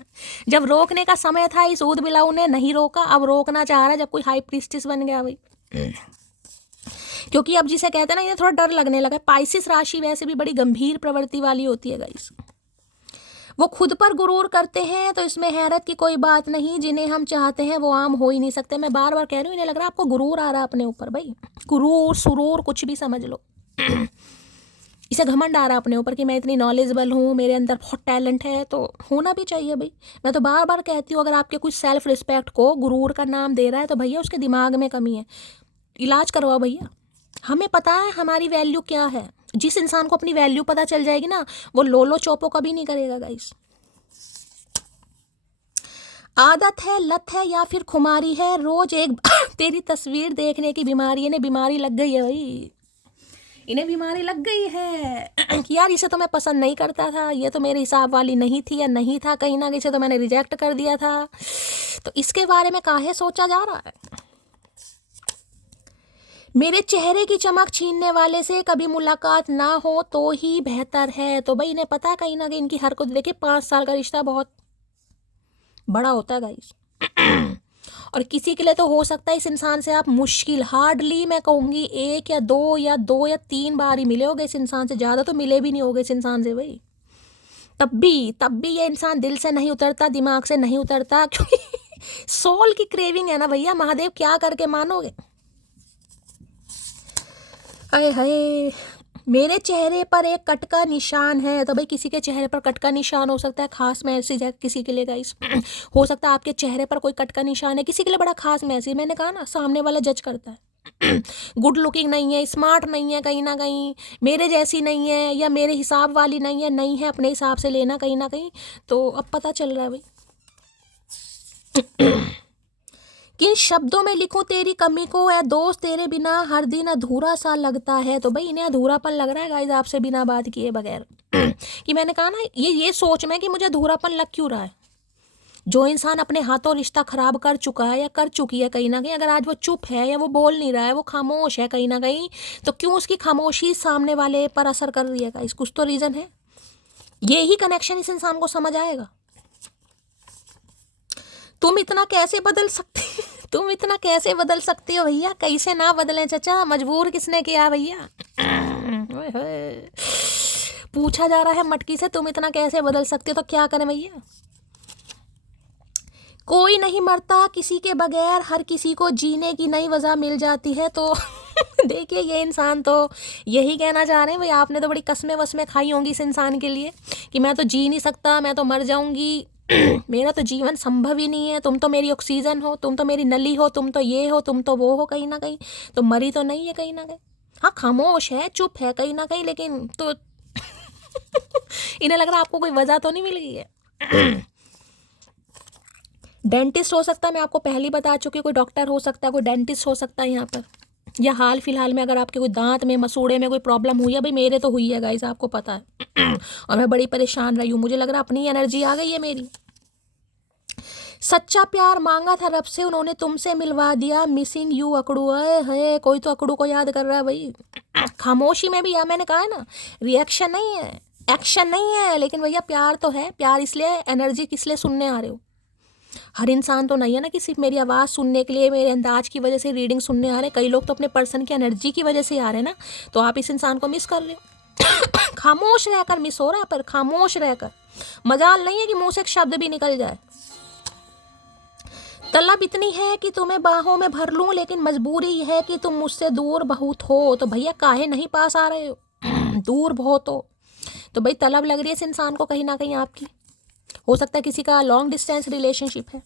जब रोकने का समय था इस ऊद बिलाऊ ने नहीं रोका, अब रोकना चाह रहा है जब कोई हाई प्रीस्टिस बन गया भाई। क्योंकि अब जिसे कहते हैं ना, ये थोड़ा डर लगने लगा। पाइसिस राशि वैसे भी बड़ी गंभीर प्रवृत्ति वाली होती है गाइस, वो खुद पर गुरूर करते हैं, तो इसमें हैरत की कोई बात नहीं। जिन्हें हम चाहते हैं वो आम हो ही नहीं सकते। मैं बार बार कह रही हूँ, इन्हें लग रहा है आपको गुरूर आ रहा है अपने ऊपर भाई, गुरूर सुरूर कुछ भी समझ लो इसे घमंड आ रहा है अपने ऊपर कि मैं इतनी नॉलेजेबल हूँ, मेरे अंदर बहुत टैलेंट है, तो होना भी चाहिए भाई। मैं तो बार बार कहती हूँ, अगर आपके कुछ सेल्फ रिस्पेक्ट को गुरूर का नाम दे रहा है, तो भैया उसके दिमाग में कमी है, इलाज करवाओ भैया। हमें पता है हमारी वैल्यू क्या है। जिस इंसान को अपनी वैल्यू पता चल जाएगी ना, वो लोलो चोपो कभी नहीं करेगा गाइस। आदत है, लत है, या फिर खुमारी है, रोज एक तेरी तस्वीर देखने की बीमारी, इन्हें बीमारी लग गई है भाई, इन्हें बीमारी लग गई है कि यार इसे तो मैं पसंद नहीं करता था, ये तो मेरे हिसाब वाली नहीं थी या नहीं था, कहीं ना कहीं से तो मैंने रिजेक्ट कर दिया था, तो इसके बारे में काहे सोचा जा रहा है? मेरे चेहरे की चमक छीनने वाले से कभी मुलाकात ना हो तो ही बेहतर है। तो भाई इन्हें पता है कहीं ना कहीं इनकी हरकत देखिए, 5 साल का रिश्ता बहुत बड़ा होता है गाइस और किसी के लिए तो हो सकता है इस इंसान से आप मुश्किल हार्डली मैं कहूँगी 1 या 2 या 2 या 3 बार ही मिले होगे इस इंसान से, ज़्यादा तो मिले भी नहीं होगे इस इंसान से भाई। तब भी ये इंसान दिल से नहीं उतरता, दिमाग से नहीं उतरता, क्योंकि सोल की क्रेविंग है ना भैया। महादेव क्या करके मानोगे? अरे हाय, मेरे चेहरे पर एक कट का निशान है। तो भाई किसी के चेहरे पर कट का निशान हो सकता है, खास मैसेज है किसी के लिए गाइस हो सकता है आपके चेहरे पर कोई कट का निशान है, किसी के लिए बड़ा खास मैसेज। मैंने कहा ना, सामने वाला जज करता है गुड लुकिंग नहीं है, स्मार्ट नहीं है, कहीं ना कहीं मेरे जैसी नहीं है, या मेरे हिसाब वाली नहीं है, अपने हिसाब से लेना कहीं ना कहीं। तो अब पता चल रहा है भाई किन शब्दों में लिखूं तेरी कमी को, ऐ दोस्त तेरे बिना हर दिन अधूरा सा लगता है। तो भाई इन्हें अधूरापन लग रहा है गाइस आपसे बिना बात किए बगैर कि मैंने कहा ना, ये सोच में कि मुझे अधूरापन लग क्यों रहा है। जो इंसान अपने हाथों रिश्ता खराब कर चुका है या कर चुकी है कहीं ना कहीं, अगर आज वो चुप है या वो बोल नहीं रहा है, वो खामोश है कहीं ना कहीं, तो क्यों उसकी खामोशी सामने वाले पर असर कर रही है गाइस? कुछ तो रीजन है। ये ही कनेक्शन इस इंसान को समझ आएगा। तुम इतना कैसे बदल सकते तुम इतना कैसे बदल सकते हो भैया? कैसे ना बदलें चचा, मजबूर किसने किया भैया? पूछा जा रहा है मटकी से, तुम इतना कैसे बदल सकते हो? तो क्या करें भैया? कोई नहीं मरता किसी के बगैर, हर किसी को जीने की नई वजह मिल जाती है। तो देखिए ये इंसान तो यही कहना चाह रहे हैं भाई, आपने तो बड़ी कस्में वस्में खाई होंगी इस इंसान के लिए कि मैं तो जी नहीं सकता, मैं तो मर जाऊंगी मेरा तो जीवन संभव ही नहीं है, तुम तो मेरी ऑक्सीजन हो, तुम तो मेरी नली हो, तुम तो ये हो, तुम तो वो हो, कहीं ना कहीं तो मरी तो नहीं है कहीं ना कहीं। हाँ खामोश है, चुप है कहीं ना कहीं, लेकिन तो इन्हें लग रहा है आपको कोई वजह तो नहीं मिल गई है डेंटिस्ट हो सकता है, मैं आपको पहले ही बता चुकी हूँ, कोई डॉक्टर हो सकता है, कोई डेंटिस्ट हो सकता है यहाँ पर, या हाल फिलहाल में अगर आपके कोई दांत में मसूड़े में कोई प्रॉब्लम हुई है, भाई मेरे तो हुई है गाइस आपको पता है और मैं बड़ी परेशान रही हूँ। मुझे लग रहा है अपनी एनर्जी आ गई है मेरी। सच्चा प्यार मांगा था रब से, उन्होंने तुमसे मिलवा दिया, मिसिंग यू अकड़ू है। कोई तो अकड़ू को याद कर रहा है भाई। खामोशी में भी, या मैंने कहा है ना, रिएक्शन नहीं है, एक्शन नहीं है, लेकिन भैया प्यार तो है। प्यार इसलिए, एनर्जी किस लिए सुनने आ रहे हो? हर इंसान तो नहीं है ना कि सिर्फ मेरी आवाज़ सुनने के लिए, मेरे अंदाज की वजह से रीडिंग सुनने आ रहे हैं। कई लोग तो अपने पर्सन की एनर्जी की वजह से आ रहे हैं ना। तो आप इस इंसान को मिस कर रहे हो। खामोश रहकर मिस हो रहा है, पर खामोश रहकर मजाल नहीं है कि मुंह से एक शब्द भी निकल जाए। तलब इतनी है कि तुम्हें बाहों में भर लूं, लेकिन मजबूरी है कि तुम मुझसे दूर बहुत हो। तो भैया काहे नहीं पास आ रहे हो? दूर बहुत हो तो भाई तलब लग रही है इस इंसान को कहीं ना कहीं आपकी। हो सकता है किसी का लॉन्ग डिस्टेंस रिलेशनशिप है।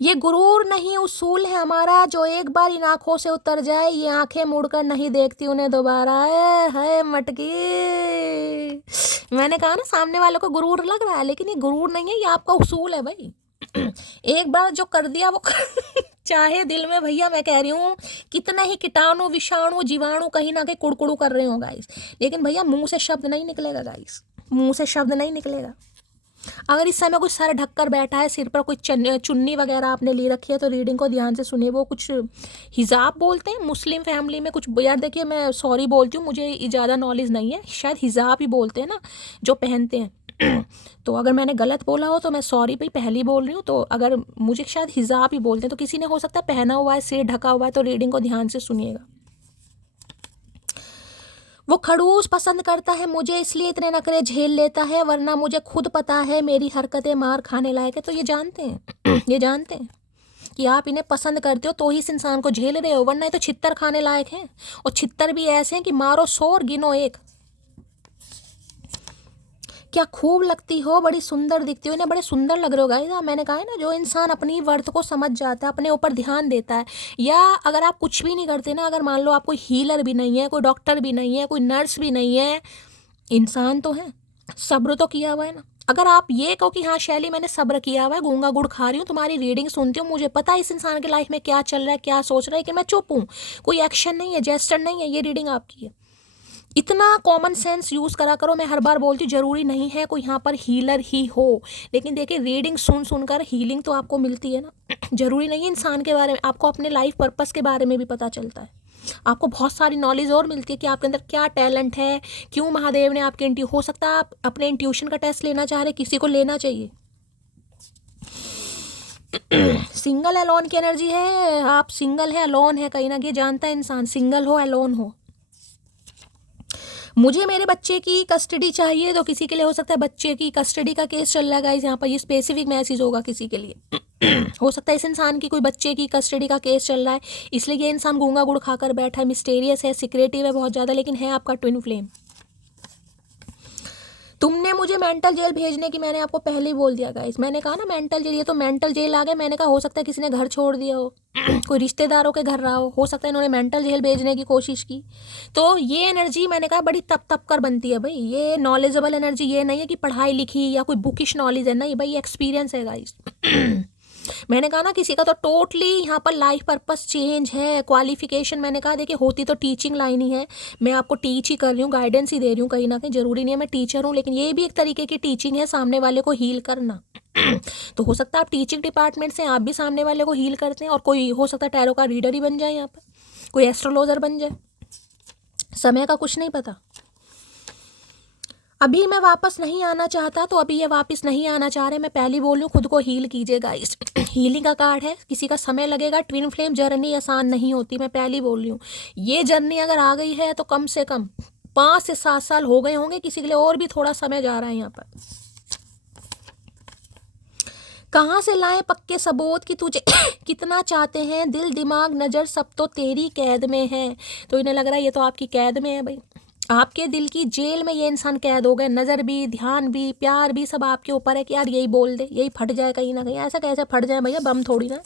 ये गुरूर नहीं उसूल है हमारा, जो एक बार इन आंखों से उतर जाए, ये आंखें मुड़कर नहीं देखती उन्हें दोबारा। है मटकी। मैंने कहा ना, सामने वालों को गुरूर लग रहा है, लेकिन ये गुरूर नहीं है, ये आपका उसूल है भाई। एक बार जो कर दिया वो चाहे दिल में भैया, मैं कह रही हूँ कितना ही कीटाणु विषाणु जीवाणु कहीं ना कहीं कुड़कुड़ू कर रहे हो गाइस, लेकिन भैया मुंह से शब्द नहीं निकलेगा गाइस, मुंह से शब्द नहीं निकलेगा। अगर इस समय कुछ सर ढककर बैठा है, सिर पर कोई चुन्नी वगैरह आपने ले रखी है, तो रीडिंग को ध्यान से सुनिए। वो कुछ हिजाब बोलते हैं मुस्लिम फैमिली में कुछ, यार देखिए मैं सॉरी बोलती हूँ, मुझे ज़्यादा नॉलेज नहीं है, शायद हिजाब ही बोलते हैं ना जो पहनते हैं। तो अगर मैंने गलत बोला हो तो मैं सॉरी भाई, पहली बोल रही हूँ। तो अगर मुझे शायद हिजाब ही बोलते हैं, तो किसी ने हो सकता है पहना हुआ है, सिर ढका हुआ है, तो रीडिंग को ध्यान से सुनिएगा। वो खड़ूस पसंद करता है मुझे, इसलिए इतने नखरे झेल लेता है, वरना मुझे खुद पता है मेरी हरकतें मार खाने लायक है। तो ये जानते हैं ये जानते हैं कि आप इन्हें पसंद करते हो, तो ही इस इंसान को झेल रहे हो, वरना ये तो छित्तर खाने लायक हैं। और छित्तर भी ऐसे हैं कि मारो 100 और गिनो 1। क्या खूब लगती हो, बड़ी सुंदर दिखती हो। इन्हें बड़े सुंदर लग रहे हो गाइस। मैंने कहा है ना, जो इंसान अपनी वर्थ को समझ जाता है, अपने ऊपर ध्यान देता है, या अगर आप कुछ भी नहीं करते ना, अगर मान लो आप कोई हीलर भी नहीं है, कोई डॉक्टर भी नहीं है, कोई नर्स भी नहीं है, इंसान तो है, सब्र तो किया हुआ है ना। अगर आप ये कहो कि हाँ शैली मैंने सब्र किया हुआ है, गूंगा गुड़ खा रही हूँ, तुम्हारी रीडिंग सुनती हूँ, मुझे पता है इस इंसान के लाइफ में क्या चल रहा है, क्या सोच रहा है, कि मैं चुप हूँ, कोई एक्शन नहीं है, जेस्चर नहीं है, ये रीडिंग आपकी है। इतना कॉमन सेंस यूज़ करा करो। मैं हर बार बोलती हूँ, ज़रूरी नहीं है कोई यहाँ पर हीलर ही हो, लेकिन देखिए रीडिंग सुन सुनकर हीलिंग तो आपको मिलती है ना। ज़रूरी नहीं है इंसान के बारे में, आपको अपने लाइफ पर्पस के बारे में भी पता चलता है, आपको बहुत सारी नॉलेज और मिलती है कि आपके अंदर क्या टैलेंट है, क्यों महादेव ने आपके हो सकता है आप अपने इंट्यूशन का टेस्ट लेना चाह रहे, किसी को लेना चाहिए। सिंगल अलोन की एनर्जी है, आप सिंगल है, अलोन है, कहीं ना कहीं जानता है इंसान, सिंगल हो अलोन हो। मुझे मेरे बच्चे की कस्टडी चाहिए, तो किसी के लिए हो सकता है बच्चे की कस्टडी का केस चल रहा है गाइस। यहाँ पर ये स्पेसिफिक मैसेज होगा किसी के लिए। हो सकता है इस इंसान की कोई बच्चे की कस्टडी का केस चल रहा है, इसलिए ये इंसान गूंगा गुड़ खाकर बैठा है, मिस्टीरियस है, सिक्रेटिव है बहुत ज़्यादा, लेकिन है आपका ट्विन फ्लेम। तुमने मुझे मेंटल जेल भेजने की मैंने आपको पहले ही बोल दिया गाइस। मैंने कहा ना मेंटल जेल, ये तो मेंटल जेल आ गए। मैंने कहा हो सकता है किसी ने घर छोड़ दिया हो, कोई रिश्तेदारों के घर रहा हो सकता है इन्होंने मेंटल जेल भेजने की कोशिश की। तो ये एनर्जी मैंने कहा बड़ी तप तप कर बनती है भाई। ये नॉलेजेबल एनर्जी ये नहीं है कि पढ़ाई लिखी या कोई बुकिश नॉलेज है, नहीं भाई, एक्सपीरियंस है गाइस। मैंने कहा ना किसी का तो टोटली यहाँ पर लाइफ पर्पस चेंज है। क्वालिफिकेशन मैंने कहा देखिए होती तो टीचिंग लाइन ही है, मैं आपको टीच ही कर रही हूँ, गाइडेंस ही दे रही हूँ, कहीं ना कहीं ज़रूरी नहीं है मैं टीचर हूँ, लेकिन ये भी एक तरीके की टीचिंग है, सामने वाले को हील करना। तो हो सकता है आप टीचिंग डिपार्टमेंट से आप भी सामने वाले को हील करते हैं, और कोई हो सकता है टैरो का रीडर ही बन जाए, यहाँ पर कोई एस्ट्रोलॉजर बन जाए, समय का कुछ नहीं पता। अभी मैं वापस नहीं आना चाहता, तो अभी ये वापस नहीं आना चाह रहे। मैं पहले बोल रही हूँ, खुद को हील कीजिए गाइस। हीलिंग का कार्ड है, किसी का समय लगेगा। ट्विन फ्लेम जर्नी आसान नहीं होती, मैं पहले बोल रही हूँ। ये जर्नी अगर आ गई है तो कम से कम 5 से 7 साल हो गए होंगे, किसी के लिए और भी थोड़ा समय जा रहा है यहाँ पर। कहाँ से लाएं पक्के सबूत कि तुझे कितना चाहते हैं, दिल दिमाग नज़र सब तो तेरी कैद में है। तो इन्हें लग रहा है ये तो आपकी कैद में है भाई, आपके दिल की जेल में ये इंसान कैद हो गए। नज़र भी, ध्यान भी, प्यार भी सब आपके ऊपर है कि यार यही बोल दे, यही फट जाए कहीं ना कहीं। ऐसा कैसे फट जाए भैया, बम थोड़ी ना।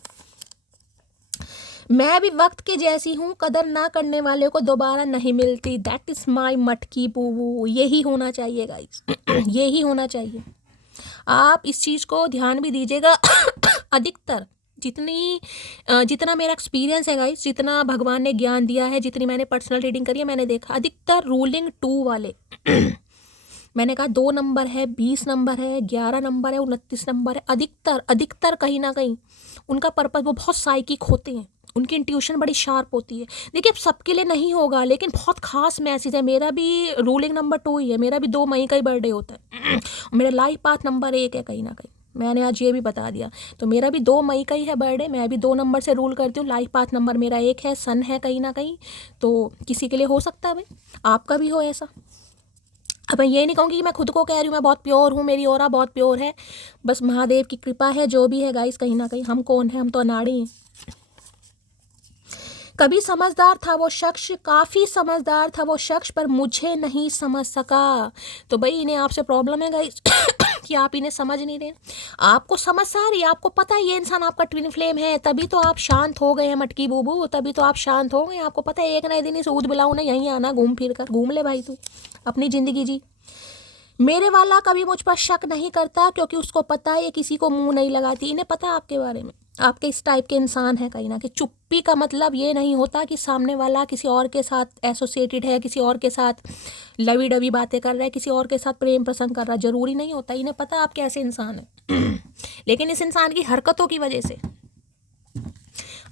मैं भी वक्त के जैसी हूँ, कदर ना करने वाले को दोबारा नहीं मिलती। दैट इज़ माई मटकी बूबू। यही होना चाहिए गाइस, यही होना चाहिए। आप इस चीज़ को ध्यान भी दीजिएगा। अधिकतर जितना मेरा एक्सपीरियंस है गाइस, जितना भगवान ने ज्ञान दिया है, जितनी मैंने पर्सनल रीडिंग करी है, मैंने देखा अधिकतर रूलिंग 2 वाले मैंने कहा 2 नंबर है, 20 नंबर है, 11 नंबर है, 29 नंबर है, अधिकतर कहीं ना कहीं उनका पर्पस, वो बहुत साइकिक होते हैं, उनकी इंट्यूशन बड़ी शार्प होती है। देखिए अब सबके लिए नहीं होगा, लेकिन बहुत खास मैसेज है। मेरा भी रूलिंग नंबर 2 ही है, मेरा भी 2 मई का ही बर्थडे होता है। मेरा लाइफ पाथ नंबर 1 है कहीं ना कहीं, मैंने आज ये भी बता दिया। तो मेरा भी 2 मई का ही है बर्थडे, मैं भी 2 नंबर से रूल करती हूँ। लाइफ पाथ नंबर मेरा 1 है, सन है कहीं ना कहीं। तो किसी के लिए हो सकता है भाई, आपका भी हो ऐसा। अब मैं ये नहीं कहूँगी कि मैं खुद को कह रही हूँ मैं बहुत प्योर हूँ, मेरी ऑरा बहुत प्योर है, बस महादेव की कृपा है जो भी है गाइस। कहीं ना कहीं हम कौन है, हम तो अनाड़ी हैं। कभी समझदार था वो शख्स, काफ़ी समझदार था वो शख्स, पर मुझे नहीं समझ सका। तो भाई इन्हें आपसे प्रॉब्लम है गाइस कि आप इन्हें समझ नहीं रहे। आपको समझ आ रही है, आपको पता है ये इंसान आपका ट्विन फ्लेम है, तभी तो आप शांत हो गए हैं मटकी बूबू, तभी तो आप शांत हो गए। आपको पता है एक नए दिन इस ऊद बिलाऊ ने यहीं आना, घूम फिर कर। घूम ले भाई तू अपनी ज़िंदगी जी। मेरे वाला कभी मुझ पर शक नहीं करता, क्योंकि उसको पता है ये किसी को मुंह नहीं लगाती। इन्हें पता है आपके बारे में, आपके इस टाइप के इंसान है कहीं ना कहीं। चुप्पी का मतलब ये नहीं होता कि सामने वाला किसी और के साथ एसोसिएटेड है, किसी और के साथ लवी डवी बातें कर रहा है, किसी और के साथ प्रेम प्रसंग कर रहा है, जरूरी नहीं होता। इन्हें पता है आप कैसे इंसान है। लेकिन इस इंसान की हरकतों की वजह से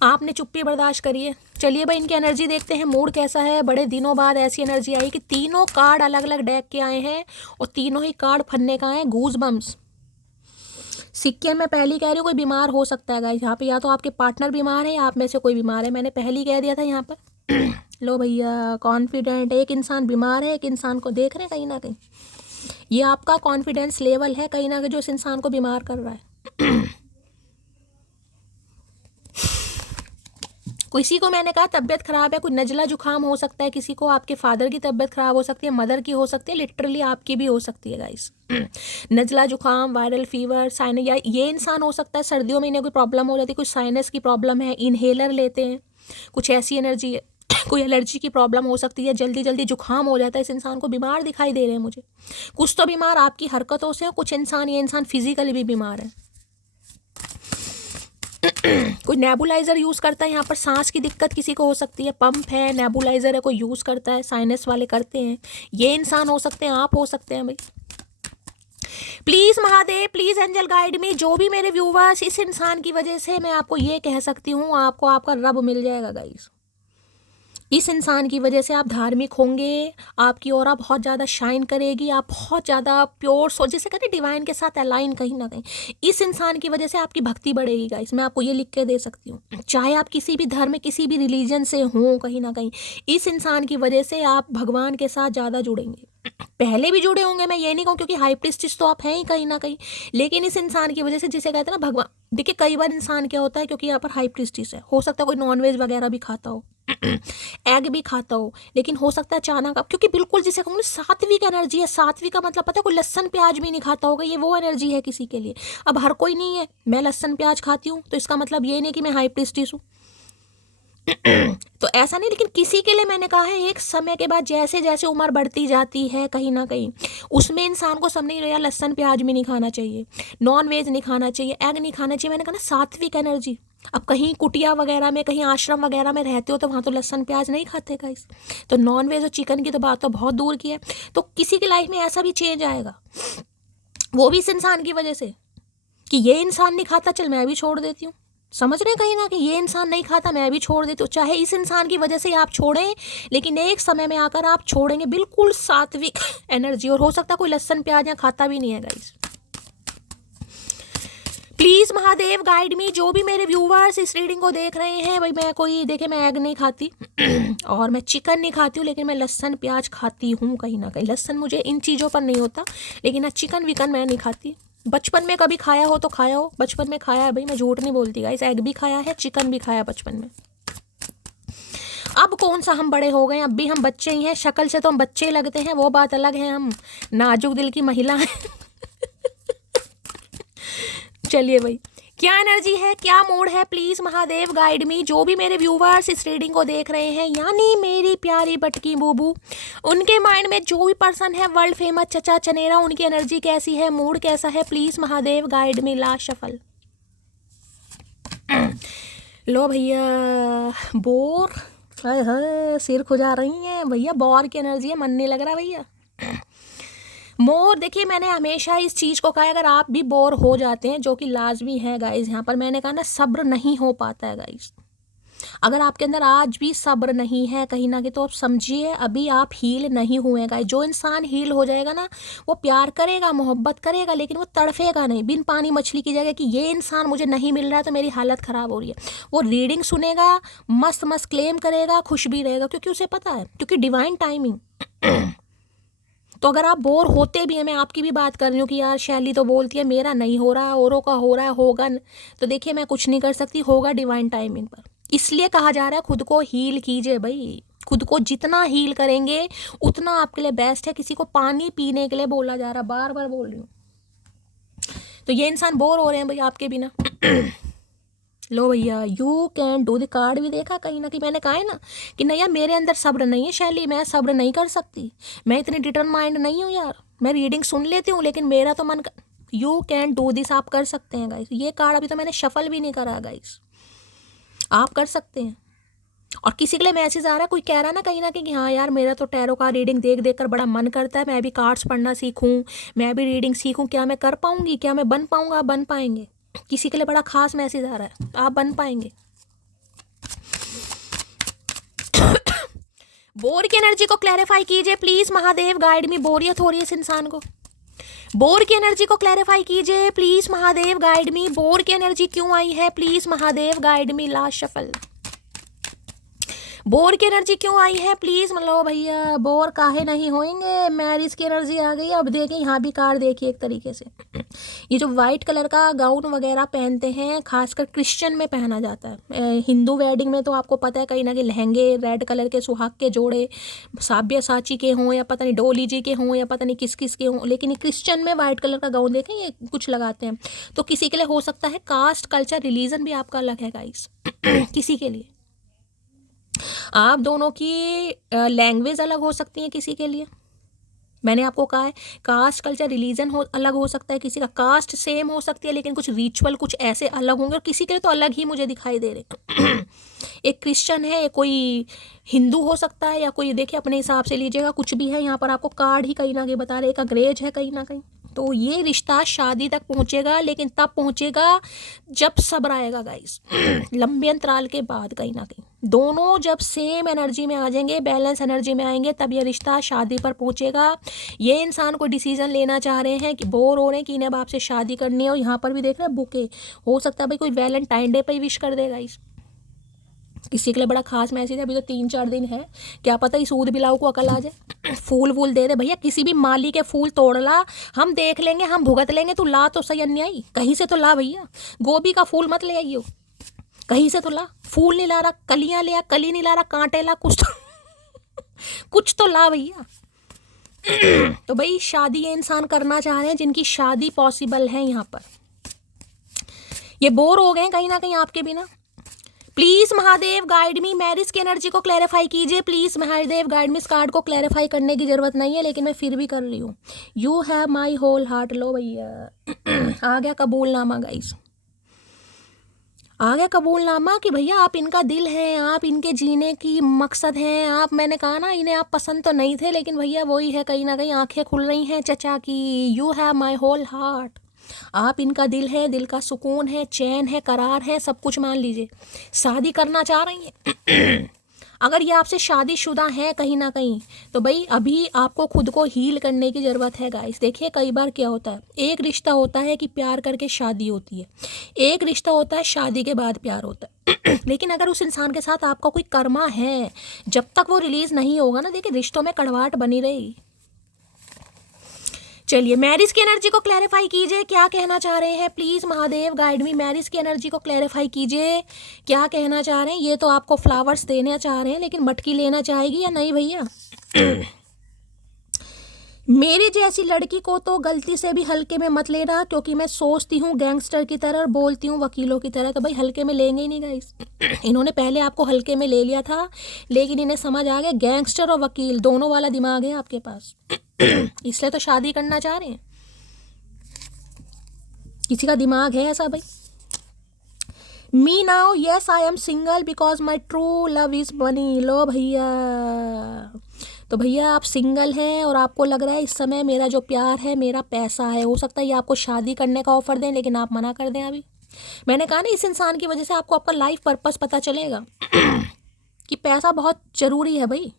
आपने चुप्पी बर्दाश्त करी है। चलिए भाई इनकी एनर्जी देखते हैं, मूड कैसा है। बड़े दिनों बाद ऐसी एनर्जी आई कि तीनों कार्ड अलग अलग डेक के आए हैं और तीनों ही कार्ड फन्ने का है। गूज बम्स सिक्के में पहली कह रही हूँ, कोई बीमार हो सकता है गाइस यहाँ पे, या तो आपके पार्टनर बीमार है या आप में से कोई बीमार है। मैंने पहली कह दिया था यहाँ पर। लो भैया कॉन्फिडेंट, एक इंसान बीमार है, एक इंसान को देख रहे हैं कहीं ना कहीं। ये आपका कॉन्फिडेंस लेवल है कहीं ना कहीं जो इस इंसान को बीमार कर रहा है। किसी को मैंने कहा तबीयत खराब है, कोई नजला जुकाम हो सकता है, किसी को आपके फादर की तबीयत खराब हो सकती है, मदर की हो सकती है, लिटरली आपकी भी हो सकती है गाइस। नजला जुकाम, वायरल फीवर, साइनस, या ये इंसान हो सकता है सर्दियों में इन्हें कोई प्रॉब्लम हो जाती है, कोई साइनस की प्रॉब्लम है, इनहेलर लेते हैं, कुछ ऐसी एनर्जी है। कोई एलर्जी की प्रॉब्लम हो सकती है, जल्दी जल्दी जुकाम हो जाता है, इस इंसान को बीमार दिखाई दे रहे हैं मुझे। कुछ तो बीमार आपकी हरकतों से, कुछ इंसान, ये इंसान फिजिकली भी बीमार है। कोई नेबुलाइजर यूज करता है, यहाँ पर सांस की दिक्कत किसी को हो सकती है, पंप है, नेबुलाइजर है, कोई यूज करता है, साइनस वाले करते हैं। ये इंसान हो सकते हैं, आप हो सकते हैं भाई। Please Mahadev, please angel guide me. जो भी मेरे व्यूवर्स, इस इंसान की वजह से मैं आपको ये कह सकती हूँ, आपको आपका रब मिल जाएगा गाइस। इस इंसान की वजह से आप धार्मिक होंगे, आपकी ऑरा बहुत ज़्यादा शाइन करेगी, आप बहुत ज़्यादा प्योर सोच, जैसे कहते हैं डिवाइन के साथ अलाइन कहीं ना कहीं। इस इंसान की वजह से आपकी भक्ति बढ़ेगी गाइस, मैं आपको ये लिख के दे सकती हूँ। चाहे आप किसी भी धर्म, किसी भी रिलीजन से हों, कहीं ना कहीं इस इंसान की वजह से आप भगवान के साथ ज़्यादा जुड़ेंगे। पहले भी जुड़े होंगे, मैं ये नहीं कहूँ, क्योंकि हाई प्रीस्टिस तो आप हैं ही कहीं ना कहीं, लेकिन इस इंसान की वजह से, जिसे कहते हैं ना भगवान। देखिए कई बार इंसान क्या होता है, क्योंकि यहाँ पर हाई प्रीस्टिस है, हो सकता है कोई नॉनवेज वगैरह भी खाता हो, एग भी खाता हो, लेकिन हो सकता है अचानक आप, क्योंकि बिल्कुल जिसे कहूँ सात्विक एनर्जी है। सात्विक का मतलब पता है, कोई लहसन प्याज भी नहीं खाता होगा, ये वो एनर्जी है किसी के लिए। अब हर कोई नहीं है, मैं लहसन प्याज खाती हूँ तो इसका मतलब ये नहीं कि मैं हाई प्रीस्टिस हूँ। तो ऐसा नहीं, लेकिन किसी के लिए मैंने कहा है, एक समय के बाद जैसे जैसे उम्र बढ़ती जाती है कहीं ना कहीं, उसमें इंसान को समझ नहीं रहा, लहसन प्याज भी नहीं खाना चाहिए, नॉन वेज नहीं खाना चाहिए, एग नहीं खाना चाहिए। मैंने कहा ना सात्विक एनर्जी। अब कहीं कुटिया वगैरह में, कहीं आश्रम वगैरह में रहते हो तो वहाँ तो लहसन प्याज नहीं खाते गाइस, तो नॉन वेज और चिकन की तो बात तो बहुत दूर की है। तो किसी की लाइफ में ऐसा भी चेंज आएगा, वो भी इस इंसान की वजह से, कि ये इंसान नहीं खाता, चल मैं भी छोड़ देती हूँ। समझ रहे हैं कहीं ना कि ये इंसान नहीं खाता, मैं भी छोड़ देती हूँ। चाहे इस इंसान की वजह से आप छोड़ें, लेकिन एक समय में आकर आप छोड़ेंगे बिल्कुल सात्विक एनर्जी। और हो सकता है कोई लहसन प्याज या खाता भी नहीं है गाइस। प्लीज महादेव गाइड मी। जो भी मेरे व्यूवर्स इस रीडिंग को देख रहे हैं भाई, मैं कोई देखे, मैं एग नहीं खाती और मैं चिकन नहीं खाती हूँ, लेकिन मैं लहसन प्याज खाती हूँ कहीं ना कहीं। लहसन मुझे इन चीज़ों पर नहीं होता, लेकिन चिकन विकन मैं नहीं खाती। बचपन में कभी खाया हो तो खाया हो, बचपन में खाया है भाई, मैं झूठ नहीं बोलती गाइस। एग भी खाया है, चिकन भी खाया बचपन में। अब कौन सा हम बड़े हो गए, अब भी हम बच्चे ही हैं। शक्ल से तो हम बच्चे लगते हैं, वो बात अलग है, हम नाजुक दिल की महिला हैं। चलिए भाई, क्या एनर्जी है, क्या मूड है, प्लीज महादेव गाइड मी। जो भी मेरे व्यूवर्स इस रीडिंग को देख रहे हैं, यानी मेरी प्यारी बटकी बूबू, उनके माइंड में जो भी पर्सन है वर्ल्ड फेमस चचा चनेरा, उनकी एनर्जी कैसी है, मूड कैसा है, please Mahadev guide me. Last shuffle. लो भैया, बोर, सिर खुजा रही हैं भैया, बोर की एनर्जी है, मन नहीं लग रहा भैया। मोर, देखिए मैंने हमेशा इस चीज़ को कहा है, अगर आप भी बोर हो जाते हैं, जो कि लाजमी है गाइज, यहाँ पर मैंने कहा ना सब्र नहीं हो पाता है गाइज। अगर आपके अंदर आज भी सब्र नहीं है कहीं ना कहीं, तो आप समझिए अभी आप हील नहीं हुए गाइज। जो इंसान हील हो जाएगा ना, वो प्यार करेगा, मोहब्बत करेगा, लेकिन वो तड़फेगा नहीं बिन पानी मछली की जगह कि ये इंसान मुझे नहीं मिल रहा है तो मेरी हालत ख़राब हो रही है। वो रीडिंग सुनेगा, मस्त मस्त क्लेम करेगा, खुश भी रहेगा, क्योंकि उसे पता है, क्योंकि डिवाइन टाइमिंग। तो अगर आप बोर होते भी हैं, मैं आपकी भी बात कर रही हूँ कि यार शैली तो बोलती है मेरा नहीं हो रहा, औरों का हो रहा है, होगा तो देखिए मैं कुछ नहीं कर सकती, होगा डिवाइन टाइमिंग पर। इसलिए कहा जा रहा है खुद को हील कीजिए भाई। खुद को जितना हील करेंगे उतना आपके लिए बेस्ट है। किसी को पानी पीने के लिए बोला जा रहा, बार बार बोल रही हूँ। तो ये इंसान बोर हो रहे हैं भाई आपके बिना। लो भैया, you can do the card भी देखा कहीं ना कहीं, मैंने कहा है ना कि नहीं यार मेरे अंदर सब्र नहीं है शैली, मैं सब्र नहीं कर सकती, मैं इतनी डिटरमाइंड नहीं हूँ यार। मैं रीडिंग सुन लेती हूँ लेकिन मेरा तो मन यू कैन डू दिस, आप कर सकते हैं गाइस। ये कार्ड अभी तो मैंने शफल भी नहीं करा गाइस, आप कर सकते हैं। और किसी के लिए मैसेज आ रहा है, कोई कह रहा है ना कहीं ना कहीं कि हाँ यार मेरा तो टैरो का रीडिंग देख देख कर बड़ा मन करता है, मैं भी कार्ड्स पढ़ना सीखूं, मैं भी रीडिंग सीखूं, क्या मैं कर पाऊंगी, क्या मैं बन पाऊंगा? आप बन पाएंगे। किसी के लिए बड़ा खास मैसेज आ रहा है, आप बन पाएंगे। बोर की एनर्जी को क्लैरिफाई कीजिए प्लीज महादेव, गाइड मी। बोरियत हो रही है इस इंसान को, बोर की एनर्जी को क्लैरिफाई कीजिए please Mahadev, guide me. Bore की एनर्जी क्यों आई है please Mahadev, guide me. Last shuffle, bore की एनर्जी क्यों आई है प्लीज। मतलब भैया बोर काहे नहीं होएंगे, मैरिज की एनर्जी आ गई। अब देखिए यहाँ भी कार्ड देखिए एक तरीके से, ये जो वाइट कलर का गाउन वगैरह पहनते हैं खासकर क्रिश्चियन में पहना जाता है। हिंदू वेडिंग में तो आपको पता है कहीं ना कहीं लहंगे रेड कलर के सुहाग के जोड़े, साब्य साची के हों या पता नहीं डोली जी के हों या पता नहीं किस किस के हों, लेकिन क्रिश्चियन में वाइट कलर का गाउन देखें ये कुछ लगाते हैं। तो किसी के लिए हो सकता है कास्ट कल्चर रिलीजन भी आपका अलग है गाइस। किसी के लिए आप दोनों की लैंग्वेज अलग हो सकती है, किसी के लिए मैंने आपको कहा है कास्ट कल्चर रिलीजन हो अलग हो सकता है, किसी का कास्ट सेम हो सकती है लेकिन कुछ रिचुअल कुछ ऐसे अलग होंगे, और किसी के लिए तो अलग ही मुझे दिखाई दे रहे। एक क्रिश्चियन है, कोई हिंदू हो सकता है, या कोई देखिए अपने हिसाब से लीजिएगा, कुछ भी है यहाँ पर आपको कार्ड ही कहीं ना कहीं बता रहे, एक अंग्रेज है कहीं ना कहीं। तो ये रिश्ता शादी तक पहुँचेगा, लेकिन तब पहुँचेगा जब सब्र आएगा गाइस। लंबे अंतराल के बाद कहीं ना कहीं दोनों जब सेम एनर्जी में आ जाएंगे, बैलेंस एनर्जी में आएंगे, तब ये रिश्ता शादी पर पहुँचेगा। ये इंसान को डिसीजन लेना चाह रहे हैं कि बोर हो रहे हैं कि इन्हें अब आपसे शादी करनी है। और यहाँ पर भी देख रहे हैं बुके, हो सकता है भाई कोई वैलेंटाइन डे पर ही विश कर देगा इस किसी के लिए बड़ा खास मैसेज है। अभी तो 3-4 दिन है, क्या पता इस ऊद बिलाऊ को अकल आ जाए, फूल वूल दे दे भैया, किसी भी माली के फूल तोड़ ला, हम देख लेंगे, हम भुगत लेंगे, तू ला तो सही अन्यायी, कहीं से तो ला भैया। गोभी का फूल मत ले आइयो, कहीं से तो ला। फूल नहीं ला रहा, कलियां ले आ, कली नहीं ला रहा, कांटे ला, कुछ तो कुछ तो ला भैया। तो भाई शादी ये इंसान करना चाह रहे हैं जिनकी शादी पॉसिबल है। यहाँ पर ये बोर हो गए कहीं ना कहीं आपके बिना। Please Mahadev guide me, marriage की एनर्जी को क्लैरिफाई कीजिए प्लीज महादेव गाइड मी। इस कार्ड को क्लैरिफाई करने की जरूरत नहीं है लेकिन मैं फिर भी कर रही हूँ। You have my whole heart. लो भैया आ गया कबूलनामा गाइस, आ गया कबूलनामा कि भैया आप इनका दिल हैं, आप इनके जीने की मकसद हैं। आप, मैंने कहा ना इन्हें आप पसंद तो नहीं थे, लेकिन भैया वही है कहीं ना कहीं आंखें खुल रही हैं चचा की। You have my whole heart, आप इनका दिल है, दिल का सुकून है, चैन है, करार है, सब कुछ मान लीजिए। शादी करना चाह रही हैं। अगर ये आपसे शादीशुदा है कहीं ना कहीं, तो भाई अभी आपको खुद को हील करने की ज़रूरत है गाइस। देखिए कई बार क्या होता है, एक रिश्ता होता है कि प्यार करके शादी होती है, एक रिश्ता होता है शादी के बाद प्यार होता है। लेकिन अगर उस इंसान के साथ आपका कोई कर्मा है, जब तक वो रिलीज़ नहीं होगा ना, देखिए रिश्तों में कड़वाहट बनी रहेगी। चलिए मैरिज की एनर्जी को क्लैरिफाई कीजिए, क्या कहना चाह रहे हैं please Mahadev guide me. Marriage की एनर्जी को क्लैरिफाई कीजिए, क्या कहना चाह रहे हैं। ये तो आपको फ्लावर्स देना चाह रहे हैं, लेकिन मटकी लेना चाहेगी या नहीं भैया। मेरी जैसी लड़की को तो गलती से भी हल्के में मत लेना, क्योंकि मैं सोचती हूँ गैंगस्टर की तरह और बोलती हूँ वकीलों की तरह। तो भाई हल्के में लेंगे ही नहीं गाइस। इन्होंने पहले आपको हल्के में ले लिया था, लेकिन इन्हें समझ आ गया गैंगस्टर और वकील दोनों वाला दिमाग है आपके पास। इसलिए तो शादी करना चाह रहे हैं। किसी का दिमाग है ऐसा भाई। Me now yes I am single because my true love is money. लो भैया, तो भैया आप सिंगल हैं और आपको लग रहा है इस समय मेरा जो प्यार है मेरा पैसा है, हो सकता है ये आपको शादी करने का ऑफर दें लेकिन आप मना कर दें। अभी मैंने कहा ना इस इंसान की वजह से आपको आपका लाइफ पर्पस पता चलेगा कि पैसा बहुत ज़रूरी है भाई।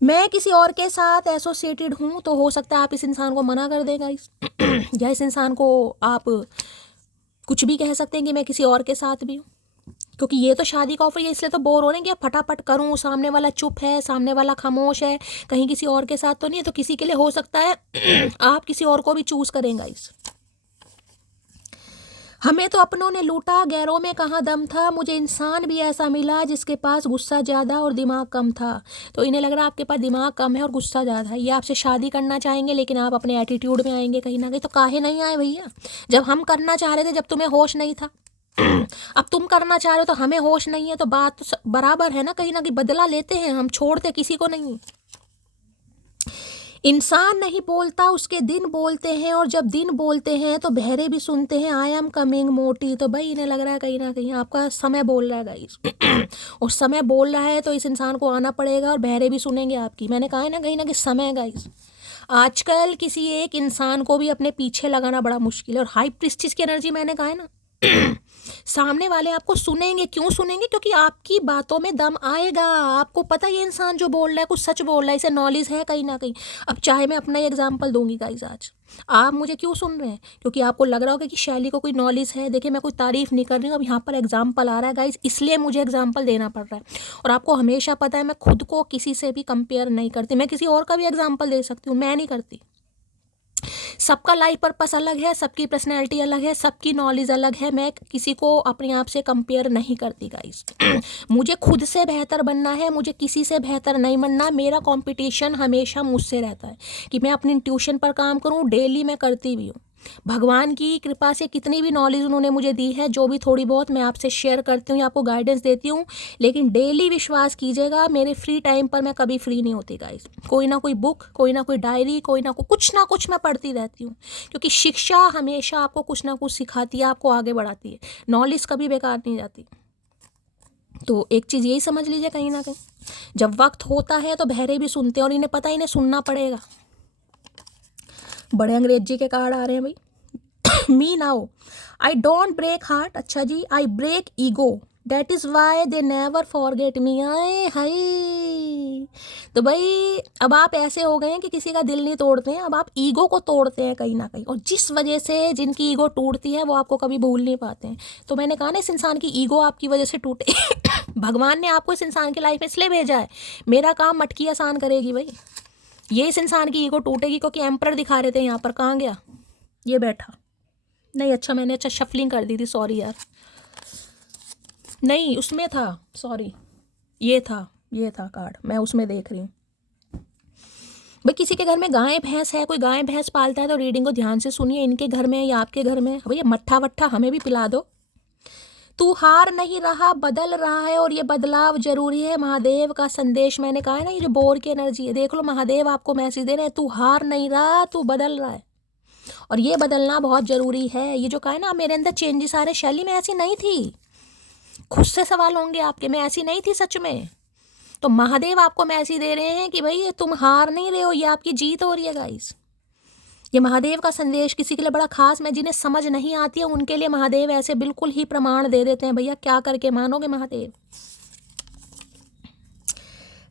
मैं किसी और के साथ एसोसिएटेड हूँ तो हो सकता है आप इस इंसान को मना कर देगा या इस इंसान को आप कुछ भी कह सकते हैं कि मैं किसी और के साथ भी हूँ, क्योंकि ये तो शादी का ऑफर है, इसलिए तो बोर हो रहे हैं कि फटाफट करूँ, सामने वाला चुप है, सामने वाला खामोश है, कहीं किसी और के साथ तो नहीं है। तो किसी के लिए हो सकता है आप किसी और को भी चूज करेंगे इस। हमें तो अपनों ने लूटा, गैरों में कहाँ दम था, मुझे इंसान भी ऐसा मिला जिसके पास गुस्सा ज़्यादा और दिमाग कम था। तो इन्हें लग रहा है आपके पास दिमाग कम है और गुस्सा ज़्यादा है। ये आपसे शादी करना चाहेंगे लेकिन आप अपने एटीट्यूड में आएंगे कहीं ना कहीं। तो काहे नहीं आए भैया, जब हम करना चाह रहे थे, जब तुम्हें होश नहीं था। अब तुम करना चाह रहे हो तो हमें होश नहीं है, तो बात तो बराबर है ना कहीं बदला लेते हैं हम, छोड़ते किसी को नहीं। इंसान नहीं बोलता, उसके दिन बोलते हैं, और जब दिन बोलते हैं तो बहरे भी सुनते हैं। आई एम कमिंग मोटी। तो भाई इन्हें लग रहा है कहीं ना कहीं आपका समय बोल रहा है गाइस और समय बोल रहा है तो इस इंसान को आना पड़ेगा और बहरे भी सुनेंगे आपकी। मैंने कहा है ना कहीं समय गाइस। आजकल किसी एक इंसान को भी अपने पीछे लगाना बड़ा मुश्किल है। और हाई प्रिस्टिज की एनर्जी, मैंने कहा है ना सामने वाले आपको सुनेंगे। क्यों सुनेंगे? क्योंकि आपकी बातों में दम आएगा। आपको पता ये इंसान जो बोल रहा है कुछ सच बोल रहा है, इसे नॉलेज है कहीं ना कहीं। अब चाहे मैं अपना ही एग्जांपल दूंगी गाइस, आज आप मुझे क्यों सुन रहे हैं? क्योंकि आपको लग रहा होगा कि शैली को कोई नॉलेज है। देखिए मैं कोई तारीफ नहीं कर रही हूँ, अब यहाँ पर एग्जाम्पल आ रहा है गाइस, इसलिए मुझे एग्जाम्पल देना पड़ रहा है। और आपको हमेशा पता है मैं खुद को किसी से भी कंपेयर नहीं करती। मैं किसी और का भी एग्जाम्पल दे सकती हूँ, मैं नहीं करती। सबका लाइफ पर्पस अलग है, सबकी पर्सनैलिटी अलग है, सबकी नॉलेज अलग है। मैं किसी को अपने आप से कंपेयर नहीं करती गाइस मुझे खुद से बेहतर बनना है, मुझे किसी से बेहतर नहीं बनना। मेरा कंपटीशन हमेशा मुझसे रहता है कि मैं अपनी ट्यूशन पर काम करूं, डेली मैं करती भी हूँ। भगवान की कृपा से कितनी भी नॉलेज उन्होंने मुझे दी है, जो भी थोड़ी बहुत मैं आपसे शेयर करती हूँ या आपको गाइडेंस देती हूँ, लेकिन डेली विश्वास कीजिएगा मेरे फ्री टाइम पर मैं कभी फ्री नहीं होती गाइस। कोई ना कोई बुक, कोई ना कोई डायरी, कोई ना कुछ मैं पढ़ती रहती हूँ। क्योंकि शिक्षा हमेशा आपको कुछ ना कुछ सिखाती है, आपको आगे बढ़ाती है। नॉलेज कभी बेकार नहीं जाती। तो एक चीज़ यही समझ लीजिए कहीं ना कहीं जब वक्त होता है तो बहरे भी सुनते हैं, और इन्हें पता, इन्हें सुनना पड़ेगा। बड़े अंग्रेजी के कार्ड आ रहे हैं भाई me now I don't break heart. अच्छा जी, I break ego, that is why they never forget me. आए हाय। तो भाई अब आप ऐसे हो गए हैं कि किसी का दिल नहीं तोड़ते हैं, अब आप ईगो को तोड़ते हैं कहीं ना कहीं। और जिस वजह से जिनकी ईगो टूटती है वो आपको कभी भूल नहीं पाते हैं। तो मैंने कहा ना इस इंसान की ईगो आपकी वजह से टूटे भगवान ने आपको इस इंसान की लाइफ में इसलिए भेजा है, मेरा काम मटकी आसान करेगी भाई। ये इस इंसान की ईगो टूटेगी, क्योंकि एम्पर दिखा रहे थे यहाँ पर, कहाँ गया ये बैठा नहीं। अच्छा मैंने शफलिंग कर दी थी, सॉरी यार, नहीं उसमें था, सॉरी ये था कार्ड, मैं उसमें देख रही हूँ। भाई किसी के घर में गाय भैंस है, कोई गाय भैंस पालता है तो रीडिंग को ध्यान से सुनिए। इनके घर में या आपके घर में भैया मट्ठा वट्ठा हमें भी पिला दो। तू हार नहीं रहा, बदल रहा है, और ये बदलाव जरूरी है। महादेव का संदेश, मैंने कहा है ना ये जो बोर की एनर्जी है, देख लो महादेव आपको मैसेज दे रहे हैं, तू हार नहीं रहा, तू बदल रहा है, और ये बदलना बहुत जरूरी है। ये जो कहा है ना मेरे अंदर चेंजेस आ रहे, शैली में ऐसी नहीं थी। खुद से सवाल होंगे आपके, मैं ऐसी नहीं थी सच में। तो महादेव आपको मैसेज दे रहे हैं कि भाई तुम हार नहीं रहे हो, ये आपकी जीत हो रही है गाइस। ये महादेव का संदेश किसी के लिए बड़ा खास, मैं जिन्हें समझ नहीं आती है उनके लिए महादेव ऐसे बिल्कुल ही प्रमाण दे देते हैं। भैया क्या करके मानोगे महादेव।